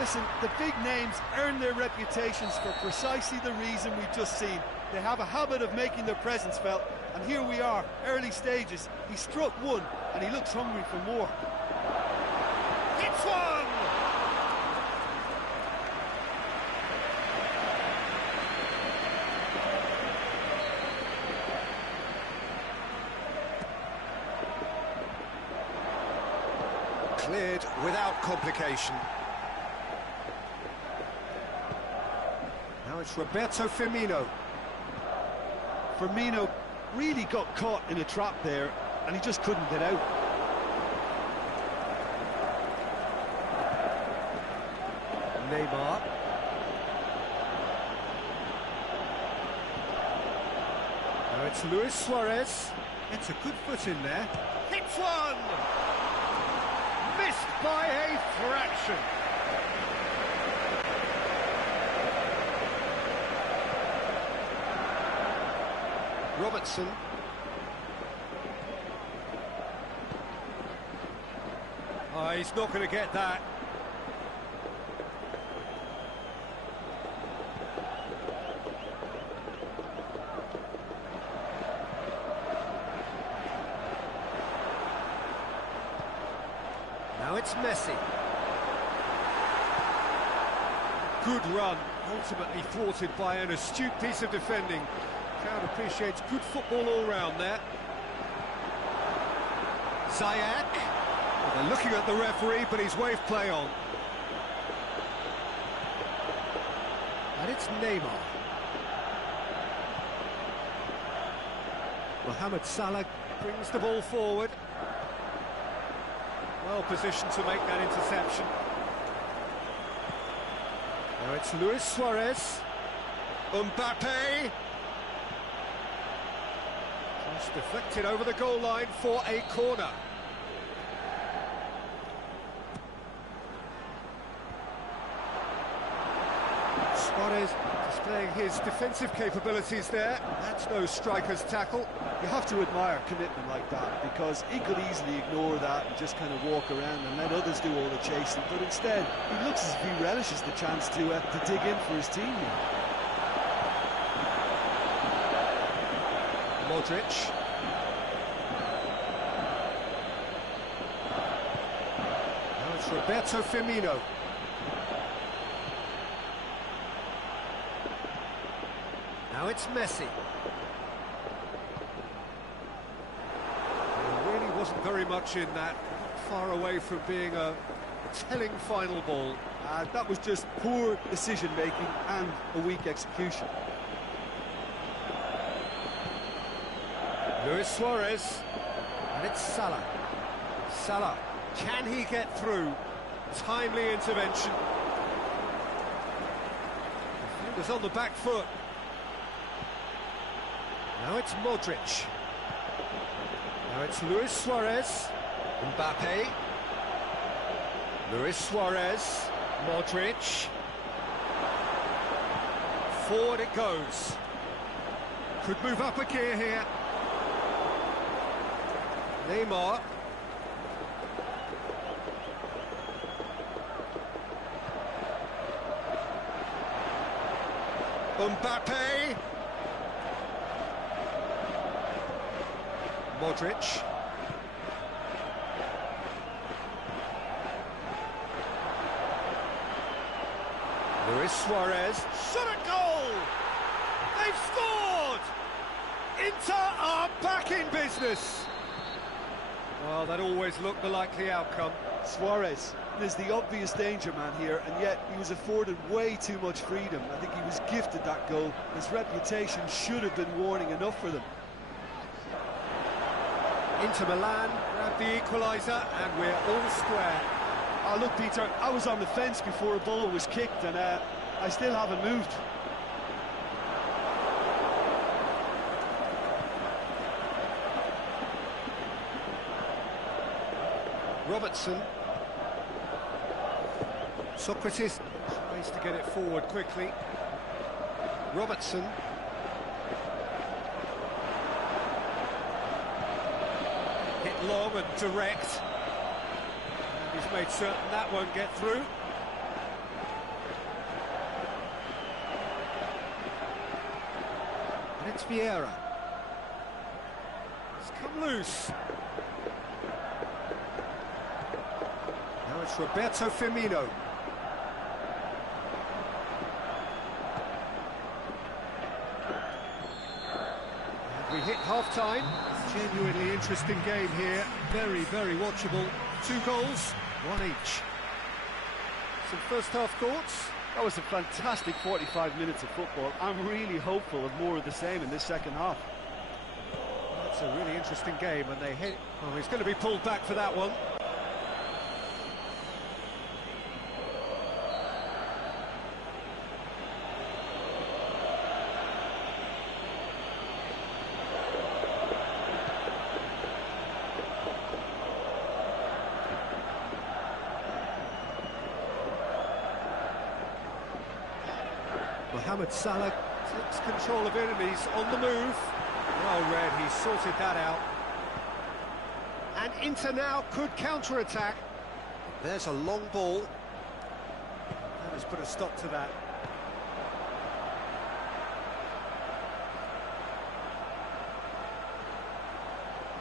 Listen, the big names earn their reputations for precisely the reason we've just seen. They have a habit of making their presence felt, and here we are, early stages. He struck one, and he looks hungry for more. Hits one! Cleared without complication. Now it's Roberto Firmino. Firmino really got caught in a trap there, and he just couldn't get out. Neymar. Now it's Luis Suarez. It's a good foot in there. Hits one! Missed by a fraction. Robertson. Oh, he's not going to get that. Now it's Messi. Good run, ultimately thwarted by an astute piece of defending. Crowd appreciates good football all round there. Ziyech. Well, they're looking at the referee, but he's waved play on. And it's Neymar. Mohamed Salah brings the ball forward. Well positioned to make that interception. Now it's Luis Suarez. Mbappe. Just deflected over the goal line for a corner. Suarez displaying his defensive capabilities there. That's no striker's tackle. You have to admire commitment like that, because he could easily ignore that and just kind of walk around and let others do all the chasing, but instead he looks as if he relishes the chance to dig in for his team here. Modric. Now it's Roberto Firmino. Now it's Messi. There really wasn't very much in that, far away from being a telling final ball. That was just poor decision-making and a weak execution. Luis Suarez, and it's Salah. Salah, can he get through? Timely intervention. Defenders on the back foot. Now it's Modric. Now it's Luis Suarez. Mbappe. Luis Suarez. Modric. Forward it goes. Could move up a gear here. Neymar. Mbappe. Modric. Luis Suarez. Shot at goal! They've scored! Inter are back in business. Well, that always looked the likely outcome. Suarez is the obvious danger man here, and yet he was afforded way too much freedom. I think he was gifted that goal. His reputation should have been warning enough for them. Inter Milan grab the equaliser, and we're all square. Oh, look, Peter, I was on the fence before a ball was kicked, and I still haven't moved. Robertson. Socrates tries to get it forward quickly. Robertson. Hit long and direct. And he's made certain that won't get through. And it's Vieira. It's come loose. Now it's Roberto Firmino. And we hit half-time. Genuinely interesting game here. Very, very watchable. 2 goals, 1 each. Some first-half thoughts? That was a fantastic 45 minutes of football. I'm really hopeful of more of the same in this second half. That's a really interesting game, and they hit... Oh, he's going to be pulled back for that one. Mohamed Salah takes control of it and he's on the move. Well read, he's sorted that out. And Inter now could counter-attack. There's a long ball. That has put a stop to that.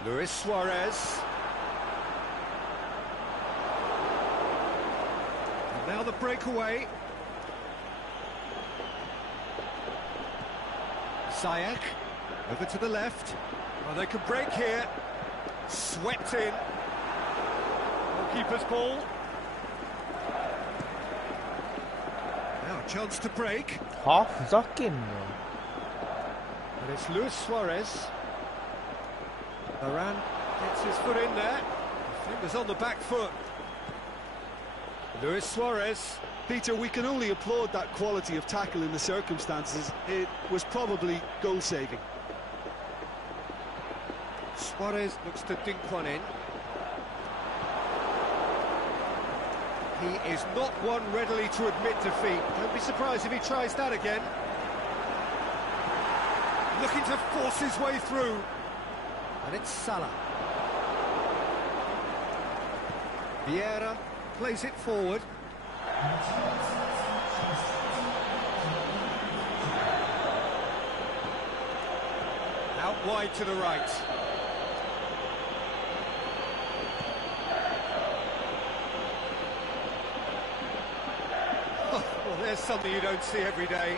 Luis Suarez. And now the breakaway. Ziyech, over to the left. Well, they could break here. Swept in. Goalkeeper's ball. Now a chance to break.ふざけんなよ And it's Luis Suarez. Varane gets his foot in there. Defender's on the back foot. Luis Suarez. Peter, we can only applaud that quality of tackle in the circumstances. It was probably goal-saving. Suarez looks to dink one in. He is not one readily to admit defeat. Don't be surprised if he tries that again. Looking to force his way through. And it's Salah. Vieira plays it forward. Out wide to the right. Well, there's something you don't see every day.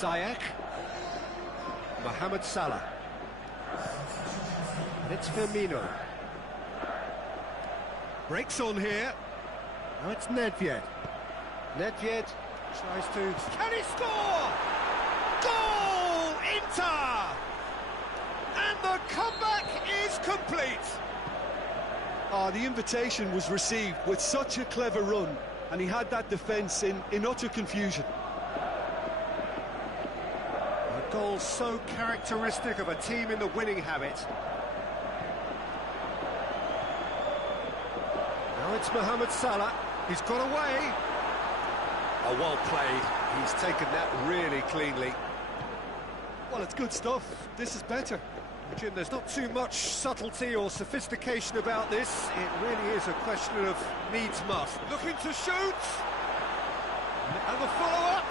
Ziyech, Mohamed Salah, and it's Firmino. Breaks on here. Now it's Nedved. Nedved tries to... Can he score? Goal! Inter! And the comeback is complete. The invitation was received with such a clever run, and he had that defence in utter confusion. Goal so characteristic of a team in the winning habit. Now it's Mohamed Salah. He's got away. Oh, well played. He's taken that really cleanly. Well, it's good stuff. This is better. Jim, there's not too much subtlety or sophistication about this. It really is a question of needs must. Looking to shoot. And the follow-up.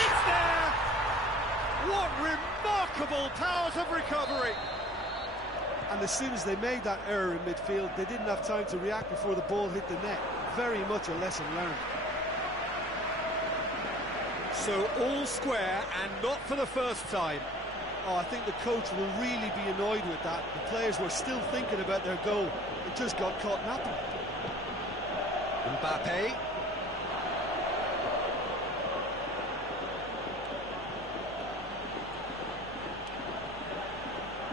It's there! What remarkable powers of recovery! And as soon as they made that error in midfield, they didn't have time to react before the ball hit the net. Very much a lesson learned. So all square, and not for the first time. Oh, I think the coach will really be annoyed with that. The players were still thinking about their goal. It just got caught napping. Mbappe.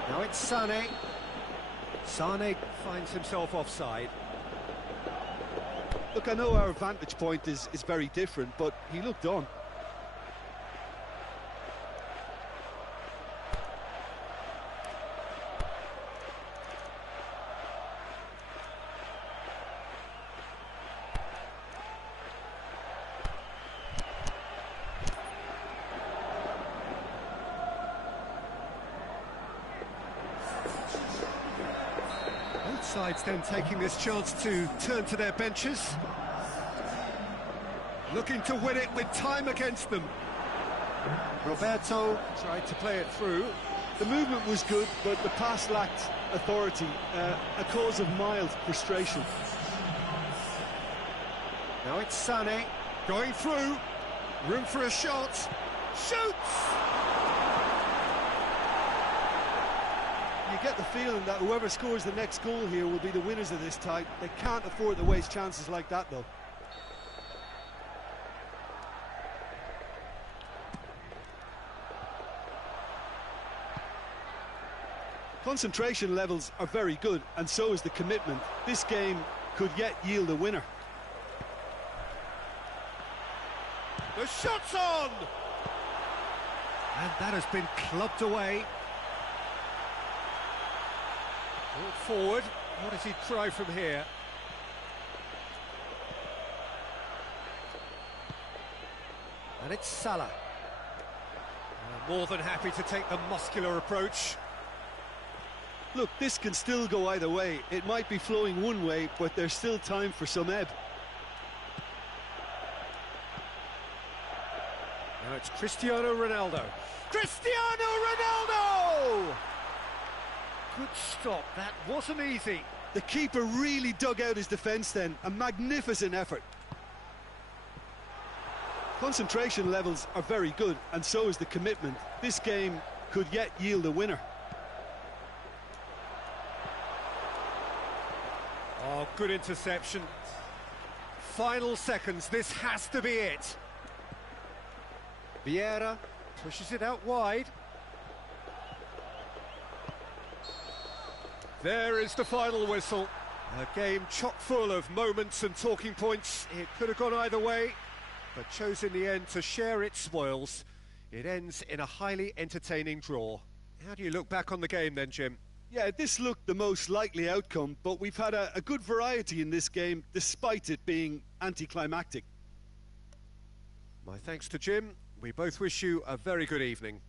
Now it's Sané. Sané finds himself offside. Look, I know our vantage point is very different, but he looked on. Sides then taking this chance to turn to their benches. Looking to win it with time against them. Roberto tried to play it through. The movement was good, but the pass lacked authority, a cause of mild frustration. Now it's Sané going through. Room for a shot. Shoots! You get the feeling that whoever scores the next goal here will be the winners of this tie. They can't afford to waste chances like that, though. Concentration levels are very good, and so is the commitment. This game could yet yield a winner. The shot's on! And that has been clubbed away. Brought forward. What does he try from here? And it's Salah. More than happy to take the muscular approach. Look, this can still go either way. It might be flowing one way, but there's still time for some ebb. Now it's Cristiano Ronaldo. Cristiano Ronaldo! Good stop, that wasn't easy. The keeper really dug out his defence then, a magnificent effort. Concentration levels are very good, and so is the commitment. This game could yet yield a winner. Oh, good interception. Final seconds, this has to be it. Vieira pushes it out wide. There is the final whistle. A game chock full of moments and talking points. It could have gone either way, but chose in the end to share its spoils. It ends in a highly entertaining draw. How do you look back on the game then, Jim? Yeah, this looked the most likely outcome, but we've had a good variety in this game, despite it being anticlimactic. My thanks to Jim. We both wish you a very good evening.